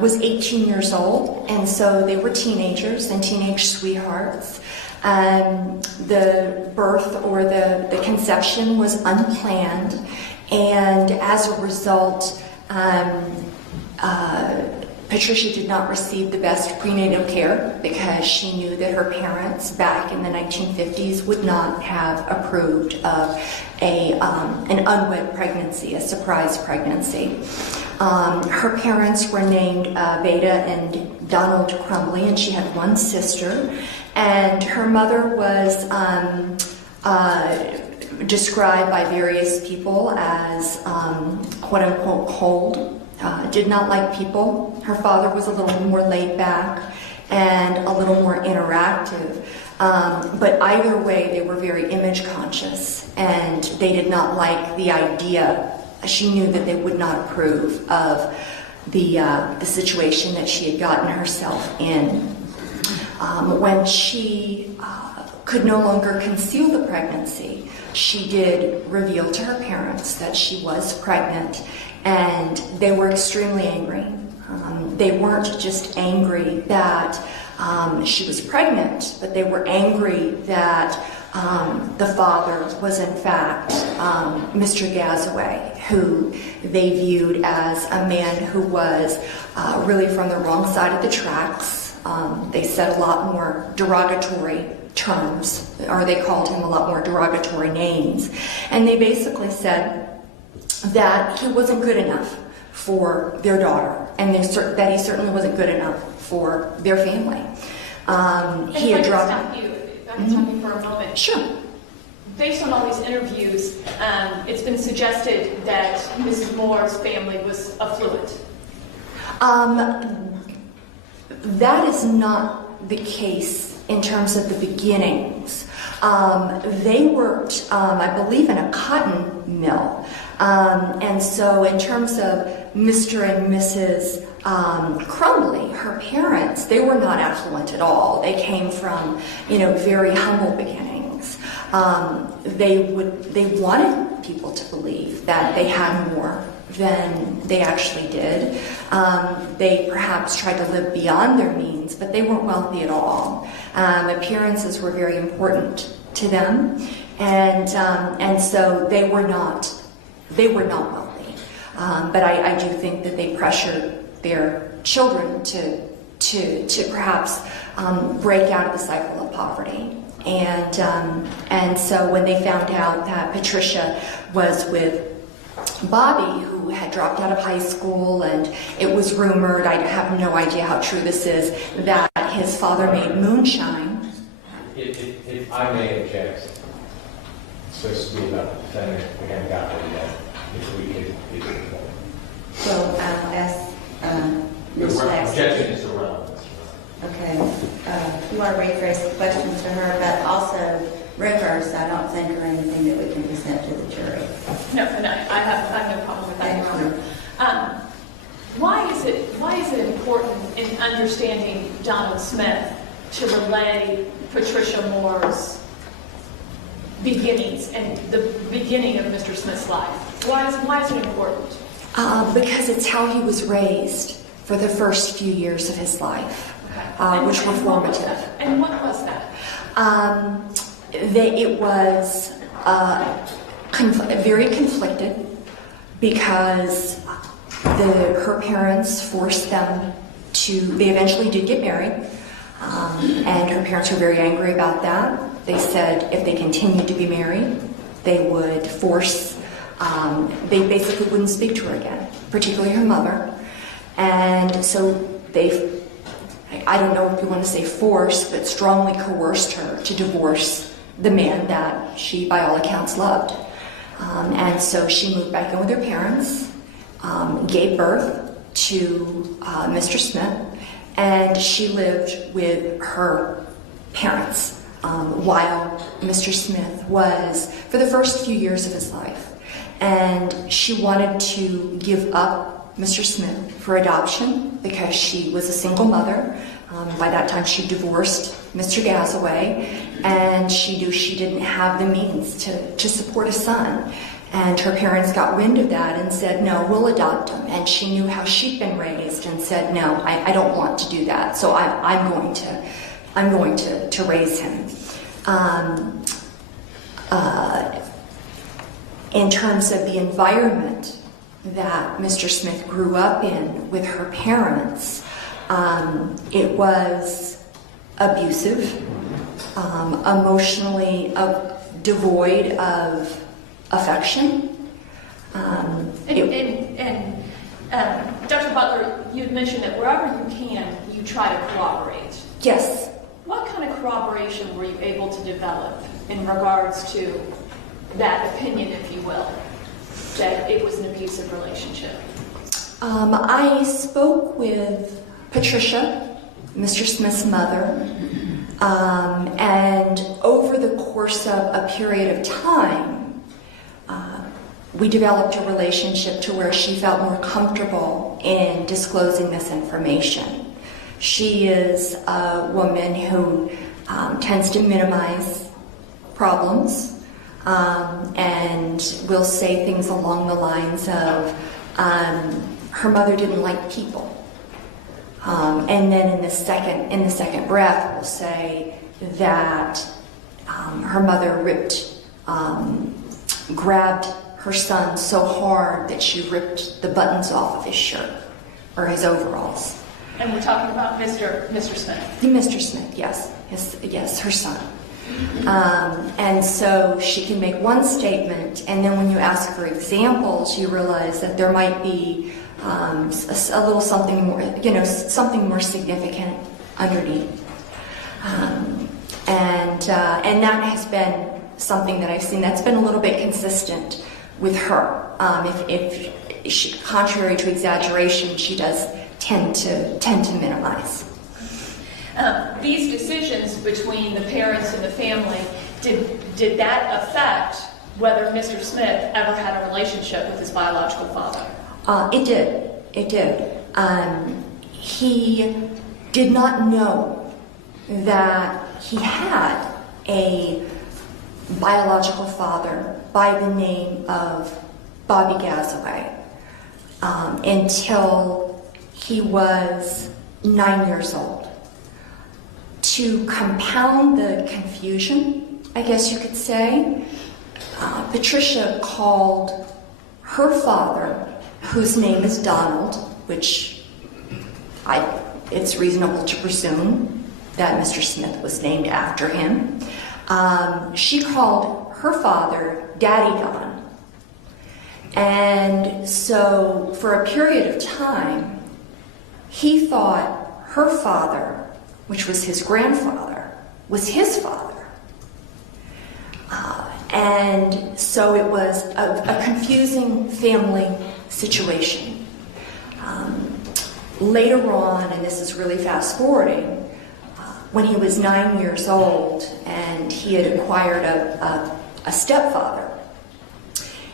was 18 years old, and so they were teenagers and teenage sweethearts. The birth or the conception was unplanned, and as a result, Patricia did not receive the best prenatal care because she knew that her parents back in the 1950s would not have approved of an unwed pregnancy, a surprise pregnancy. Her parents were named Veda and Donald Crumley, and she had one sister. And her mother was described by various people as quote-unquote cold. Did not like people. Her father was a little more laid back and a little more interactive. But either way, they were very image conscious, and they did not like the idea. She knew that they would not approve of the situation that she had gotten herself in. When she could no longer conceal the pregnancy, she did reveal to her parents that she was pregnant, and they were extremely angry. They weren't just angry that she was pregnant, but they were angry that the father was in fact Mr. Gazaway, who they viewed as a man who was really from the wrong side of the tracks. They said a lot more derogatory terms, or they called him a lot more derogatory names. And they basically said that he wasn't good enough for their daughter, and that he certainly wasn't good enough for their family. He had dropped. If I can stop you for a moment. Sure. Based on all these interviews, it's been suggested that Mrs. Moore's family was affluent. That is not the case in terms of the beginnings. They worked, I believe, in a cotton mill. And so in terms of Mr. and Mrs. Crumley, her parents, they were not affluent at all. They came from, very humble beginnings. They wanted people to believe that they had more than they actually did. They perhaps tried to live beyond their means, but they weren't wealthy at all. Appearances were very important to them, and so they were not wealthy. But I do think that they pressured their children to perhaps break out of the cycle of poverty. And so when they found out that Patricia was with Bobby, who had dropped out of high school, and it was rumored, I have no idea how true this is, that his father made moonshine. If I may object, it's supposed to be about the defendant. We haven't got there yet. If we could. So I'll ask Ms. The Jackson. objection is irrelevant. Okay. You want to rephrase the question to her, but also think are anything that we can present to the jury. No, and I have no problem with that, Your Thank Honor. Why is it important in understanding Donald Smith to relay Patricia Moore's beginnings and the beginning of Mr. Smith's life? Why is it important? Because it's how he was raised for the first few years of his life, which were formative. And what was that? It was very conflicted because her parents forced them to, they eventually did get married, and her parents were very angry about that. They said if they continued to be married, they would force, they basically wouldn't speak to her again, particularly her mother. And so I don't know if you want to say forced, but strongly coerced her to divorce the man that she, by all accounts, loved. And so she moved back in with her parents, gave birth to Mr. Smith, and she lived with her parents while Mr. Smith was, for the first few years of his life. And she wanted to give up Mr. Smith for adoption because she was a single mother. By that time, she divorced Mr. Gazaway, and she knew she didn't have the means to support a son. And her parents got wind of that and said, no, we'll adopt him. And she knew how she'd been raised and said, no, I don't want to do that. So I'm going to raise him. In terms of the environment that Mr. Smith grew up in with her parents, it was abusive, emotionally devoid of affection. Dr. Butler, you had mentioned that wherever you can, you try to corroborate. Yes. What kind of corroboration were you able to develop in regards to that opinion, if you will, that it was an abusive relationship? I spoke with Patricia, Mr. Smith's mother, and over the course of a period of time, we developed a relationship to where she felt more comfortable in disclosing this information. She is a woman who tends to minimize problems and will say things along the lines of her mother didn't like people. And then in the second breath will say that her mother grabbed her son so hard that she ripped the buttons off of his shirt or his overalls. And we're talking about Mr. Smith. Mr. Smith, yes, her son. And so she can make one statement, and then when you ask for examples, you realize that there might be a little something more, something more significant underneath. And that has been something that I've seen that's been a little bit consistent with her. If she, contrary to exaggeration, she does tend to minimize. These decisions between the parents and the family, did that affect whether Mr. Smith ever had a relationship with his biological father? It did. He did not know that he had a biological father by the name of Bobby Gazaway until he was 9 years old. To compound the confusion, I guess you could say, Patricia called her father, whose name is Donald, which it's reasonable to presume that Mr. Smith was named after him. She called her father Daddy Don. And so for a period of time, he thought her father, which was his grandfather, was his father. And so it was a confusing family situation. Later on, and this is really fast forwarding, when he was 9 years old and he had acquired a stepfather.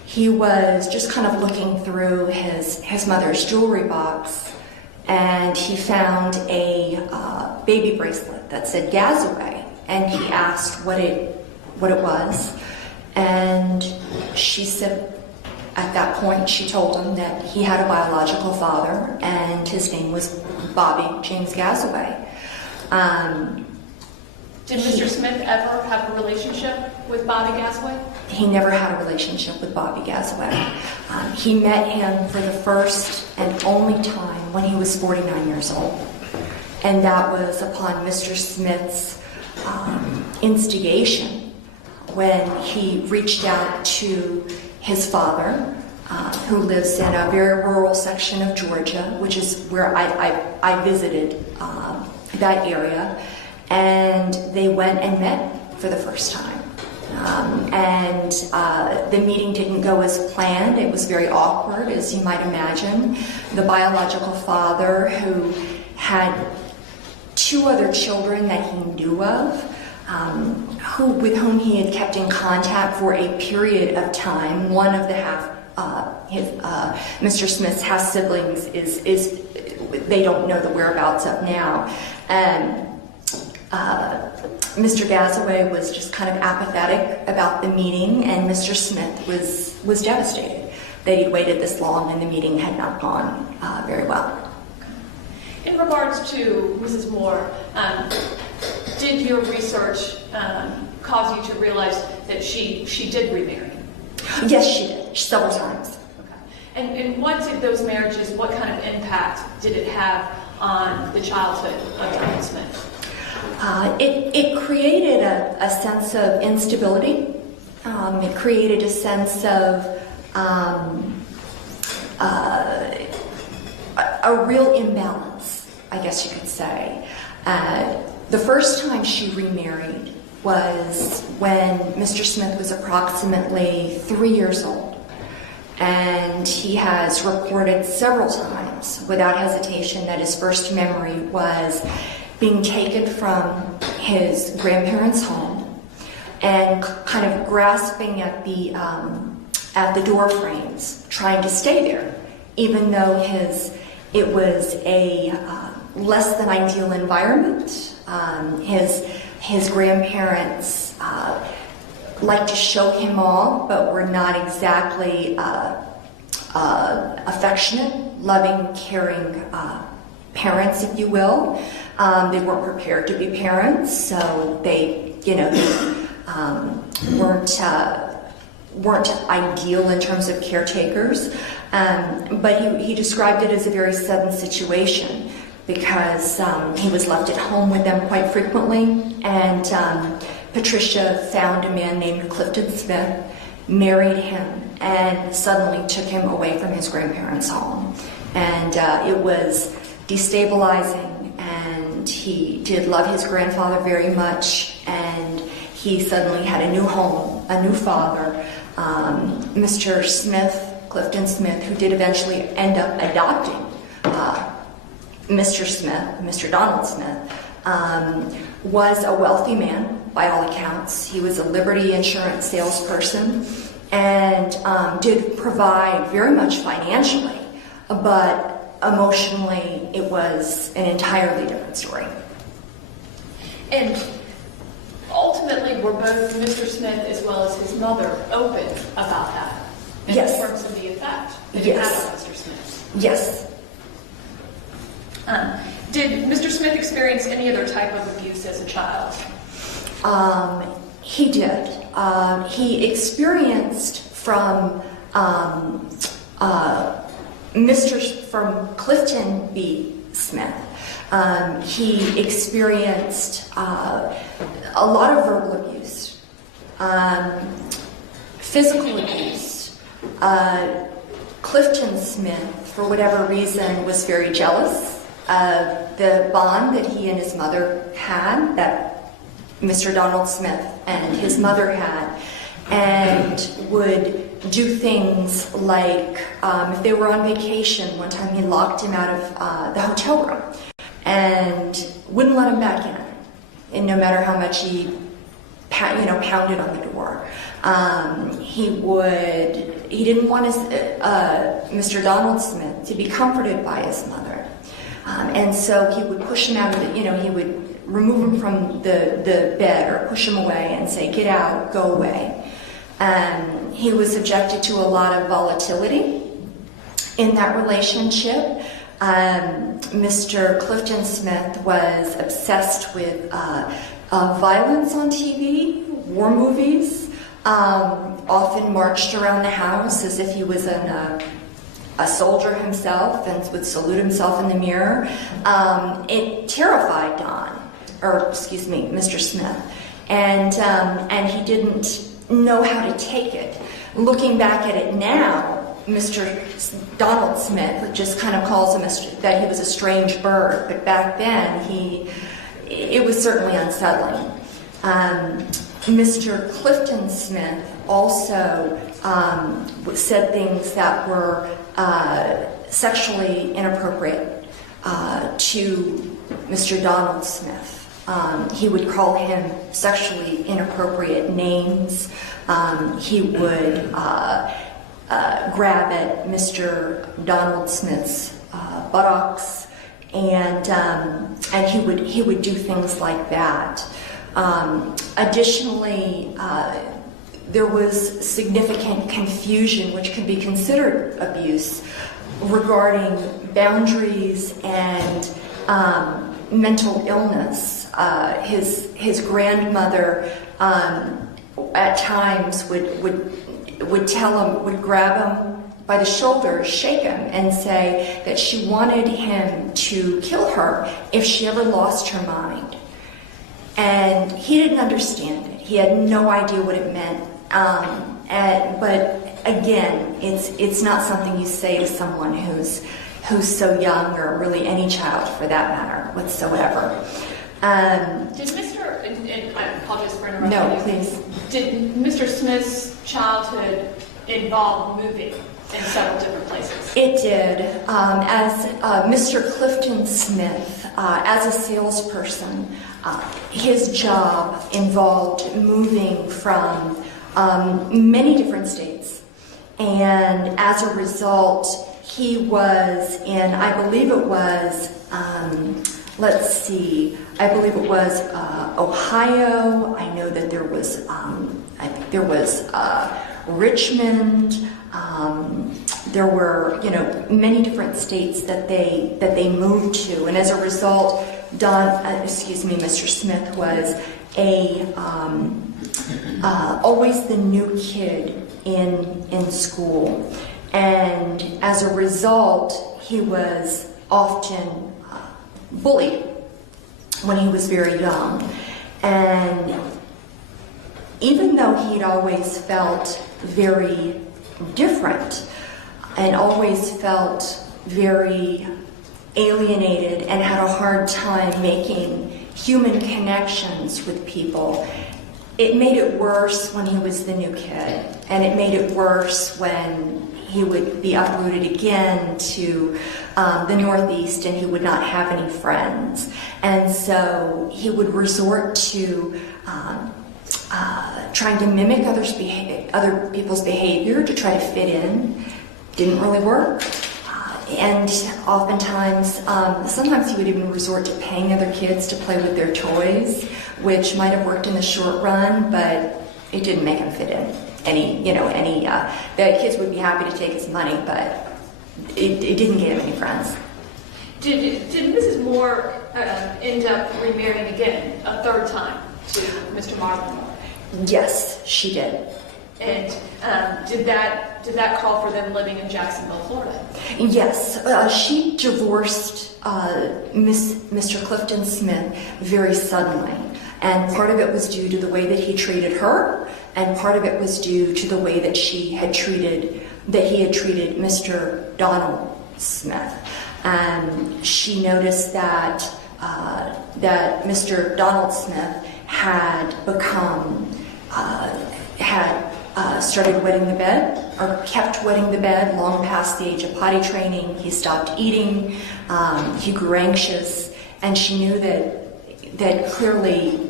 He was just kind of looking through his mother's jewelry box, and he found a baby bracelet that said Gazaway, and he asked what it was, and she said, at that point, she told him that he had a biological father, and his name was Bobby James Gazaway. Did Mr. Smith ever have a relationship with Bobby Gazaway? He never had a relationship with Bobby Gazaway. He met him for the first and only time when he was 49 years old. And that was upon Mr. Smith's instigation, when he reached out to his father, who lives in a very rural section of Georgia, which is where I visited that area. And they went and met for the first time. The meeting didn't go as planned. It was very awkward, as you might imagine. The biological father, who had 2 other children that he knew of, with whom he had kept in contact for a period of time. One of the Mr. Smith's half siblings is they don't know the whereabouts of now. Mr. Gazaway was just kind of apathetic about the meeting, and Mr. Smith was devastated that he'd waited this long and the meeting had not gone very well. In regards to Mrs. Moore, did your research cause you to realize that she did remarry? Yes, she did, several times. Okay. And what did those marriages, what kind of impact did it have on the childhood of Donald Smith? It created a sense of instability. It created a sense of a real imbalance, I guess you could say. The first time she remarried was when Mr. Smith was approximately 3 years old. And he has reported several times, without hesitation, that his first memory was being taken from his grandparents' home and kind of grasping at the door frames, trying to stay there, even though it was a less than ideal environment. His grandparents liked to show him all, but were not exactly affectionate, loving, caring parents, if you will. They weren't prepared to be parents, so they weren't ideal in terms of caretakers. But he described it as a very sudden situation because he was left at home with them quite frequently, and Patricia found a man named Clifton Smith, married him, and suddenly took him away from his grandparents' home. And it was destabilizing, and he did love his grandfather very much, and he suddenly had a new home, a new father. Mr. Smith, Clifton Smith, who did eventually end up adopting Mr. Smith, Mr. Donald Smith, was a wealthy man by all accounts. He was a Liberty insurance salesperson and did provide very much financially, but emotionally it was an entirely different story. And ultimately, were both Mr. Smith as well as his mother open about that? In terms of the effect that it had on Mr. Smith? Yes. Did Mr. Smith experience any other type of abuse as a child? He did. He experienced from Clifton B. Smith. He experienced a lot of verbal abuse, physical abuse. Clifton Smith, for whatever reason, was very jealous of the bond that he and his mother had, that Mr. Donald Smith and his mother had, and would do things like, if they were on vacation, one time he locked him out of the hotel room and wouldn't let him back in. And no matter how much he pounded on the door. He didn't want Mr. Donald Smith to be comforted by his mother. And so he would push him out of he would remove him from the bed or push him away and say, "Get out, go away." He was subjected to a lot of volatility in that relationship. Mr. Clifton Smith was obsessed with violence on TV, war movies, often marched around the house as if he was a soldier himself and would salute himself in the mirror. It terrified Mr. Smith, and he didn't know how to take it. Looking back at it now, Mr. Donald Smith just kind of calls him that he was a strange bird, but back then it was certainly unsettling. Mr. Clifton Smith also said things that were sexually inappropriate to Mr. Donald Smith. He would call him sexually inappropriate names. He would grab at Mr. Donald Smith's buttocks, and he would do things like that. Additionally, there was significant confusion, which could be considered abuse, regarding boundaries and mental illness. His grandmother at times would grab him by the shoulder, shake him, and say that she wanted him to kill her if she ever lost her mind. And he didn't understand it. He had no idea what it meant. But again, it's not something you say to someone who's so young, or really any child for that matter whatsoever. Did Mr. and I apologize for interrupting you. No, please. Did Mr. Smith's childhood involve moving in several different places? It did. As Mr. Clifton Smith, as a salesperson, his job involved moving from many different states. And as a result, he was in, I believe it was, Ohio. I know that there was, Richmond. There were, many different states that they moved to, and as a result, Mr. Smith was always the new kid in school, and as a result, he was often bullied when he was very young. And even though he'd always felt very different and always felt very alienated and had a hard time making human connections with people, it made it worse when he was the new kid, and it made it worse when he would be uprooted again to the Northeast, and he would not have any friends. And so he would resort to trying to mimic other people's behavior to try to fit in. Didn't really work. And oftentimes, sometimes he would even resort to paying other kids to play with their toys, which might have worked in the short run, but it didn't make him fit in. The kids would be happy to take his money, but it didn't get him any friends. Did Mrs. Moore end up remarrying again a third time to Mr. Marlin? Yes, she did. And did that call for them living in Jacksonville, Florida? Yes, she divorced Mr. Clifton Smith very suddenly, and part of it was due to the way that he treated her, and part of it was due to the way that he had treated Mr. Donald Smith. She noticed that Mr. Donald Smith had started wetting the bed, or kept wetting the bed long past the age of potty training. He stopped eating. He grew anxious, and she knew that clearly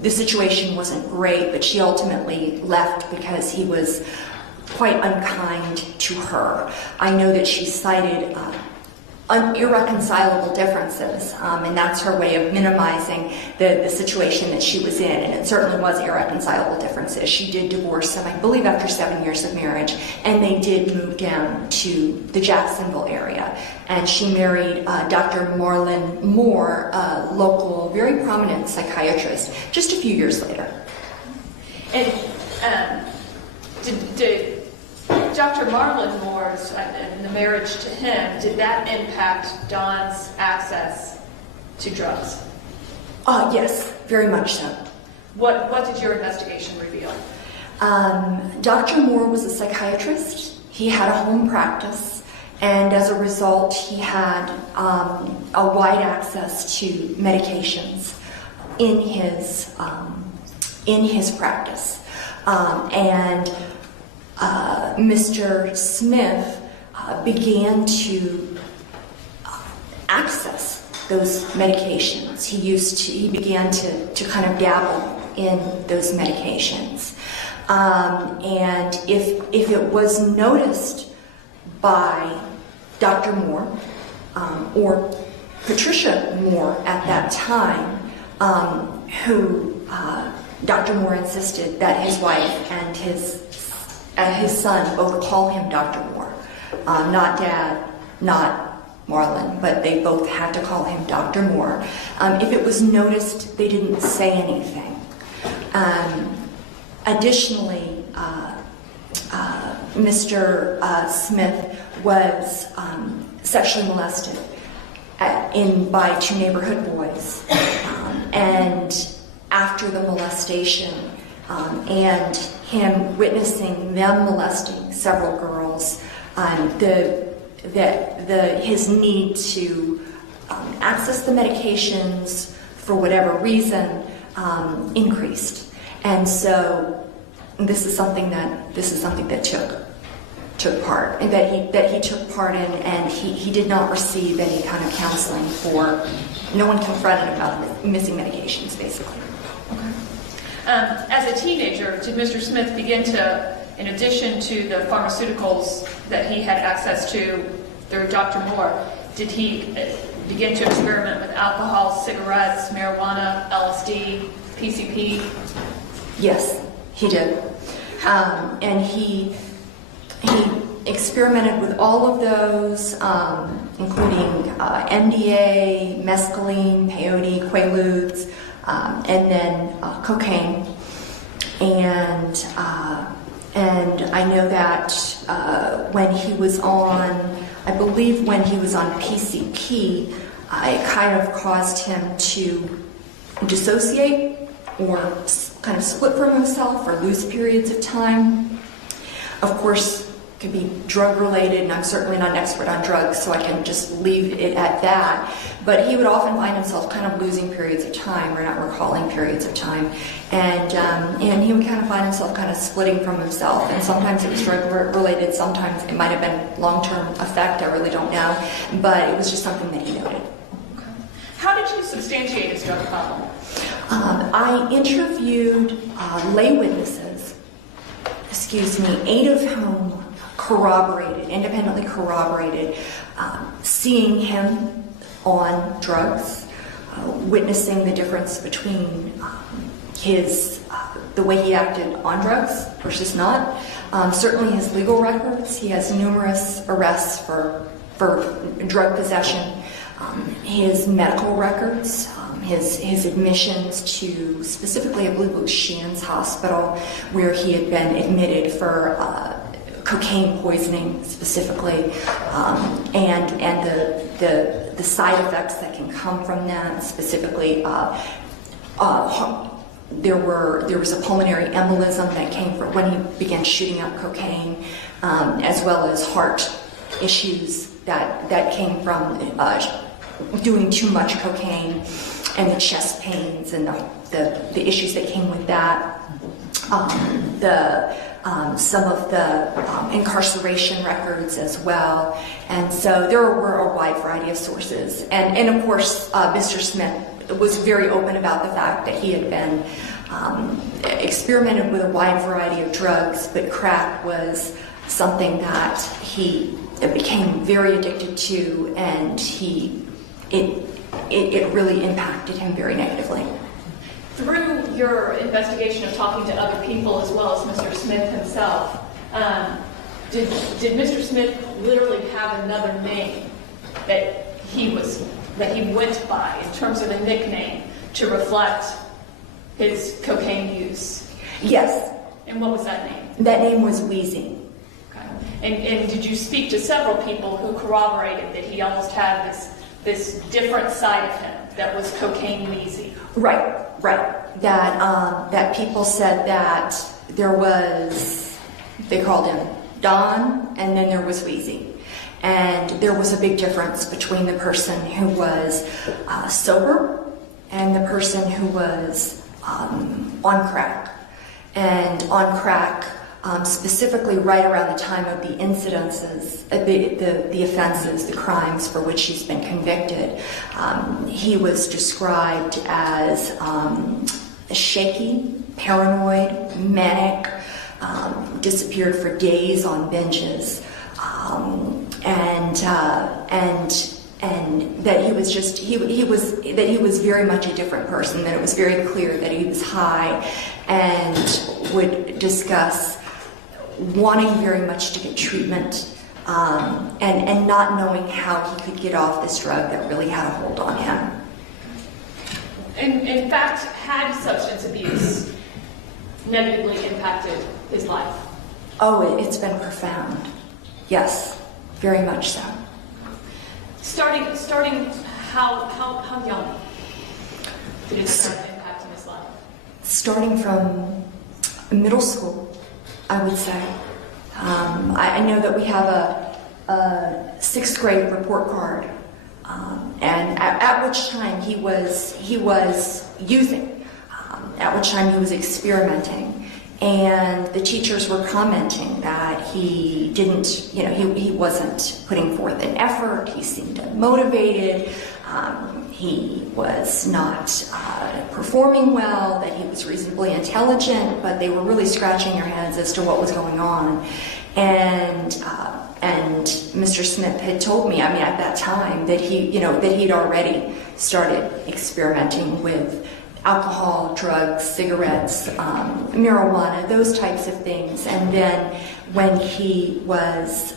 the situation wasn't great, but she ultimately left because he was quite unkind to her. I know that she cited irreconcilable differences, and that's her way of minimizing the situation that she was in, and it certainly was irreconcilable differences. She did divorce him, I believe, after 7 years of marriage, and they did move down to the Jacksonville area, and she married Dr. Marlon Moore, a local, very prominent psychiatrist, just a few years later. And did Dr. Marlon Moore's and the marriage to him, did that impact Dawn's access to drugs? Yes, very much so. What did your investigation reveal? Dr. Moore was a psychiatrist. He had a home practice, and as a result, he had a wide access to medications in his practice, and Mr. Smith began to access those medications. He began to kind of dabble in those medications. And if it was noticed by Dr. Moore or Patricia Moore at that time, who Dr. Moore insisted that his wife and his son both call him Dr. Moore, not Dad, not Marlon, but they both had to call him Dr. Moore. If it was noticed, they didn't say anything. Additionally, Mr. Smith was sexually molested by two neighborhood boys, and after the molestation and him witnessing them molesting several girls, his need to access the medications for whatever reason increased, and so this is something that took part that he took part in, and he did not receive any kind of counseling for. No one confronted about missing medications, basically. As a teenager, did Mr. Smith begin to, in addition to the pharmaceuticals that he had access to through Dr. Moore, did he begin to experiment with alcohol, cigarettes, marijuana, LSD, PCP? Yes, he did. And he experimented with all of those, including MDA, mescaline, peyote, quaaludes, and then cocaine. And I know that when he was on, I believe when he was on PCP, it kind of caused him to dissociate or kind of split from himself or lose periods of time. Of course, it could be drug related, and I'm certainly not an expert on drugs, so I can just leave it at that. But he would often find himself kind of losing periods of time or not recalling periods of time. And he would kind of find himself kind of splitting from himself. And sometimes it was drug related, sometimes it might have been long-term effect, I really don't know. But it was just something that he noted. Okay. How did you substantiate his drug problem? I interviewed lay witnesses, 8 of whom independently corroborated, seeing him on drugs, witnessing the difference between the way he acted on drugs versus not. Certainly his legal records, he has numerous arrests for drug possession. His medical records, his admissions to specifically, I believe it was Shands Hospital, where he had been admitted for cocaine poisoning specifically, and the side effects that can come from that. Specifically, there was a pulmonary embolism that came from when he began shooting up cocaine, as well as heart issues that came from doing too much cocaine, and the chest pains and the issues that came with that. Some of the incarceration records as well. And so there were a wide variety of sources. And of course, Mr. Smith was very open about the fact that he had been experimented with a wide variety of drugs, but crack was something that he became very addicted to, and it really impacted him very negatively. Through your investigation of talking to other people as well as Mr. Smith himself, did Mr. Smith literally have another name that he went by in terms of a nickname to reflect his cocaine use? Yes. And what was that name? That name was Wheezy. Okay. And did you speak to several people who corroborated that he almost had this different side of him that was cocaine wheezy? Right. That people said that there was, they called him Don, and then there was Wheezy. And there was a big difference between the person who was sober and the person who was on crack. And on crack, specifically right around the time of the incidences, the offenses, the crimes for which he's been convicted, he was described as shaky, paranoid, manic, disappeared for days on binges, and that he was just he was very much a different person. That it was very clear that he was high and would discuss wanting very much to get treatment, and not knowing how he could get off this drug that really had a hold on him. And in fact, had substance abuse negatively impacted his life? Oh, it's been profound. Yes, very much so. Starting how young did it start impacting his life? Starting from middle school, I would say. I know that we have a 6th grade report card, and at which time he was using, at which time he was experimenting. And the teachers were commenting that he didn't, he wasn't putting forth an effort. He seemed unmotivated. He was not performing well, that he was reasonably intelligent, but they were really scratching their heads as to what was going on. And Mr. Smith had told me, at that time, that he'd already started experimenting with alcohol, drugs, cigarettes, marijuana, those types of things. And then when he was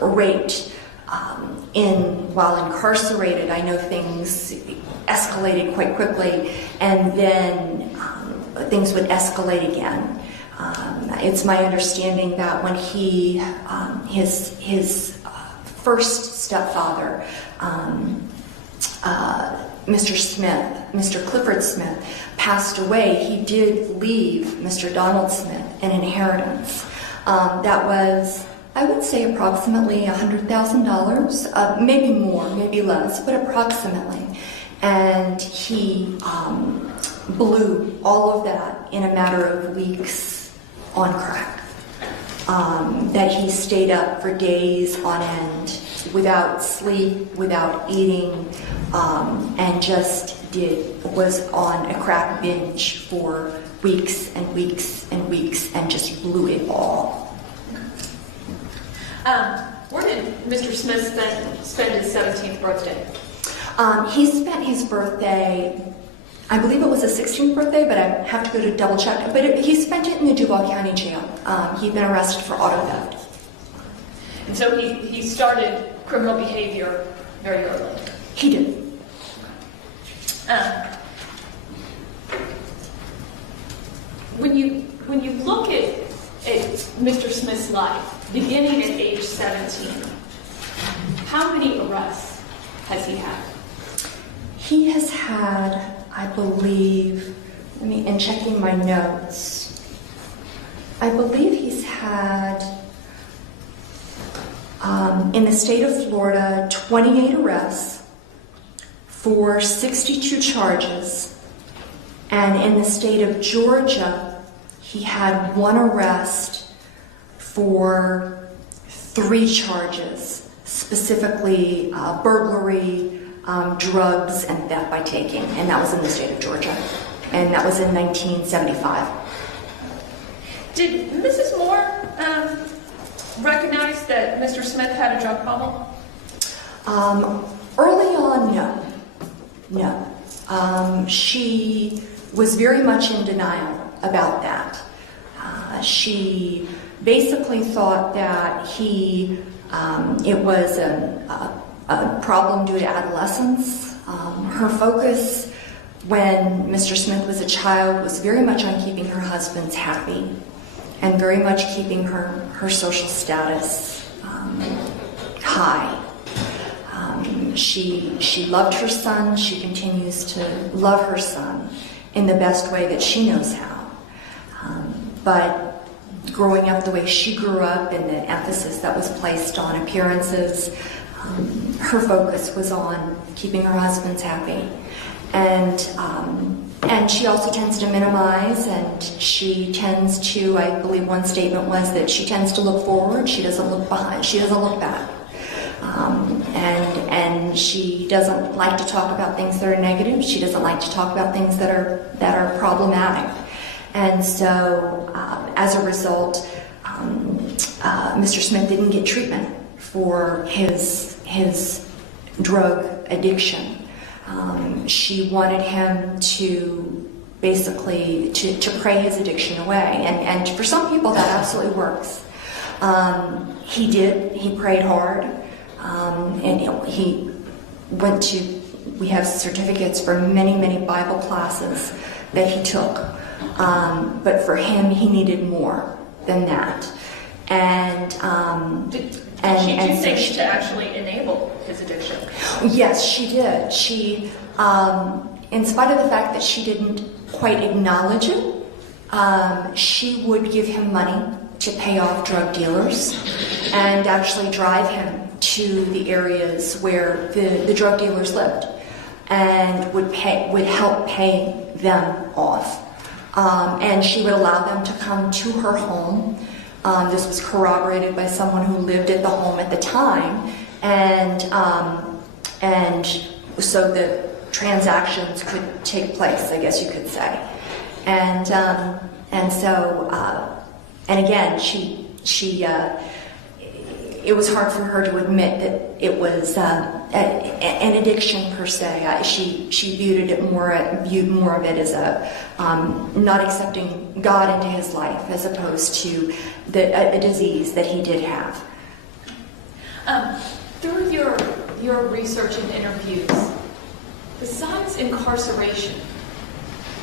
raped while incarcerated, I know things escalated quite quickly, and then things would escalate again. It's my understanding that when his first stepfather, Mr. Clifford Smith, passed away, he did leave Mr. Donald Smith an inheritance. That was, I would say, approximately $100,000, maybe more, maybe less, but approximately. And he blew all of that in a matter of weeks on crack. That he stayed up for days on end without sleep, without eating, and just was on a crack binge for weeks and weeks and weeks, and just blew it all. Where did Mr. Smith spend his 17th birthday? He spent his birthday, I believe it was his 16th birthday, but I have to go to double check. But he spent it in the Duval County Jail. He'd been arrested for auto theft. And so he started criminal behavior very early. He did. When you look at Mr. Smith's life, beginning at age 17, how many arrests has he had? He has had, I believe, in checking my notes, I believe he's had, in the state of Florida, 28 arrests for 62 charges. And in the state of Georgia, he had 1 arrest for 3 charges, specifically burglary, drugs and theft by taking, and that was in the state of Georgia, and that was in 1975. Did Mrs. Moore recognize that Mr. Smith had a drug problem? Early on, no. She was very much in denial about that. She basically thought that it was a problem due to adolescence. Her focus when Mr. Smith was a child was very much on keeping her husband happy and very much keeping her social status high. She loved her son. She continues to love her son in the best way that she knows how. But growing up the way she grew up and the emphasis that was placed on appearances, her focus was on keeping her husband happy. And she also tends to minimize, and she tends to, I believe one statement was that she tends to look forward, she doesn't look behind, she doesn't look back. And she doesn't like to talk about things that are negative. She doesn't like to talk about things that are problematic. And so, as a result, Mr. Smith didn't get treatment for his drug addiction. She wanted him to basically to pray his addiction away, and for some people that absolutely works. He did. He prayed hard. And he went to, we have certificates for many, many Bible classes that he took. But for him, he needed more than that. And Did she do things to actually enable his addiction? Yes, she did. She, in spite of the fact that she didn't quite acknowledge it, she would give him money to pay off drug dealers and actually drive him to the areas where the drug dealers lived and would help pay them off. And she would allow them to come to her home. This was corroborated by someone who lived at the home at the time, and so the transactions could take place, I guess you could say. And again, it was hard for her to admit that it was an addiction per se. She viewed more of it as a not accepting God into his life, as opposed to a disease that he did have. Through your research and interviews, besides incarceration,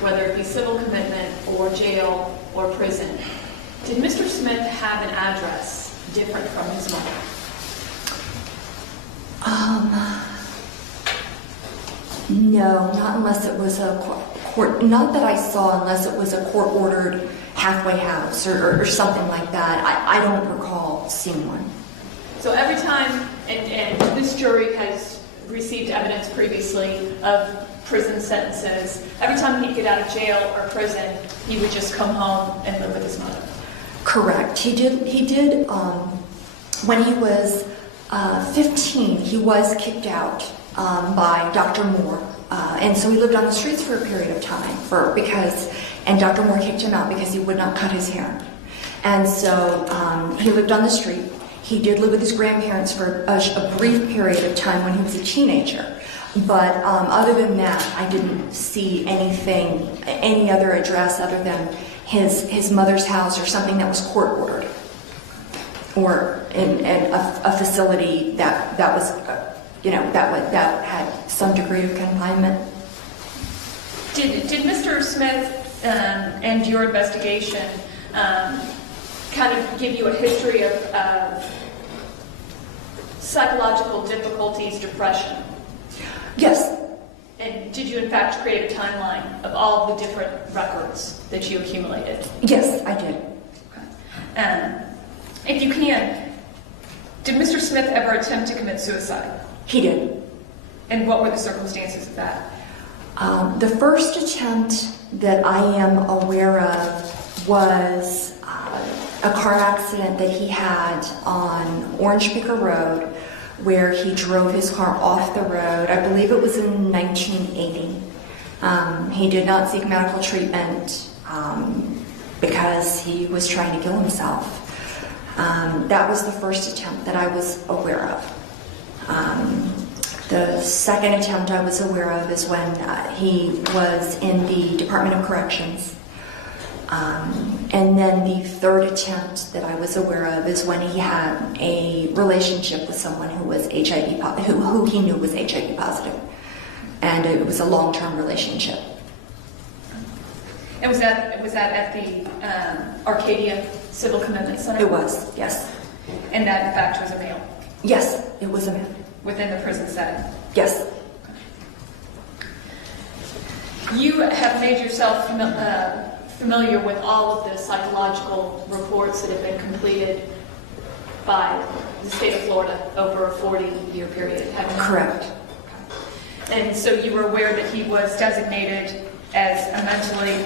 whether it be civil commitment or jail or prison, did Mr. Smith have an address different from his mother? No, not unless it was a court, not that I saw, unless it was a court-ordered halfway house or something like that. I don't recall seeing one. So every time, and this jury has received evidence previously of prison sentences, every time he'd get out of jail or prison, he would just come home and live with his mother. Correct. He did. When he was 15, he was kicked out by Dr. Moore, and so he lived on the streets for a period of time. And Dr. Moore kicked him out because he would not cut his hair, and so he lived on the street. He did live with his grandparents for a brief period of time when he was a teenager. But other than that, I didn't see any other address other than his mother's house or something that was court ordered, or in a facility that was, that had some degree of confinement. Did Mr. Smith and your investigation kind of give you a history of psychological difficulties, depression? Yes. And did you in fact create a timeline of all the different records that you accumulated? Yes, I did. Okay. If you can, did Mr. Smith ever attempt to commit suicide? He did. And what were the circumstances of that? The first attempt that I am aware of was a car accident that he had on Orange Picker Road where he drove his car off the road. I believe it was in 1980. He did not seek medical treatment because he was trying to kill himself. That was the first attempt that I was aware of. The second attempt I was aware of is when he was in the Department of Corrections. And then the third attempt that I was aware of is when he had a relationship with someone who was HIV, who he knew was HIV positive. And it was a long-term relationship. And was that at the Arcadia Civil Commitment Center? It was, yes. And that, in fact, was a male Yes, it was a man. within the prison setting? Yes. You have made yourself familiar with all of the psychological reports that have been completed by the state of Florida over a 40-year period, haven't you? Correct. And so you were aware that he was designated as a mentally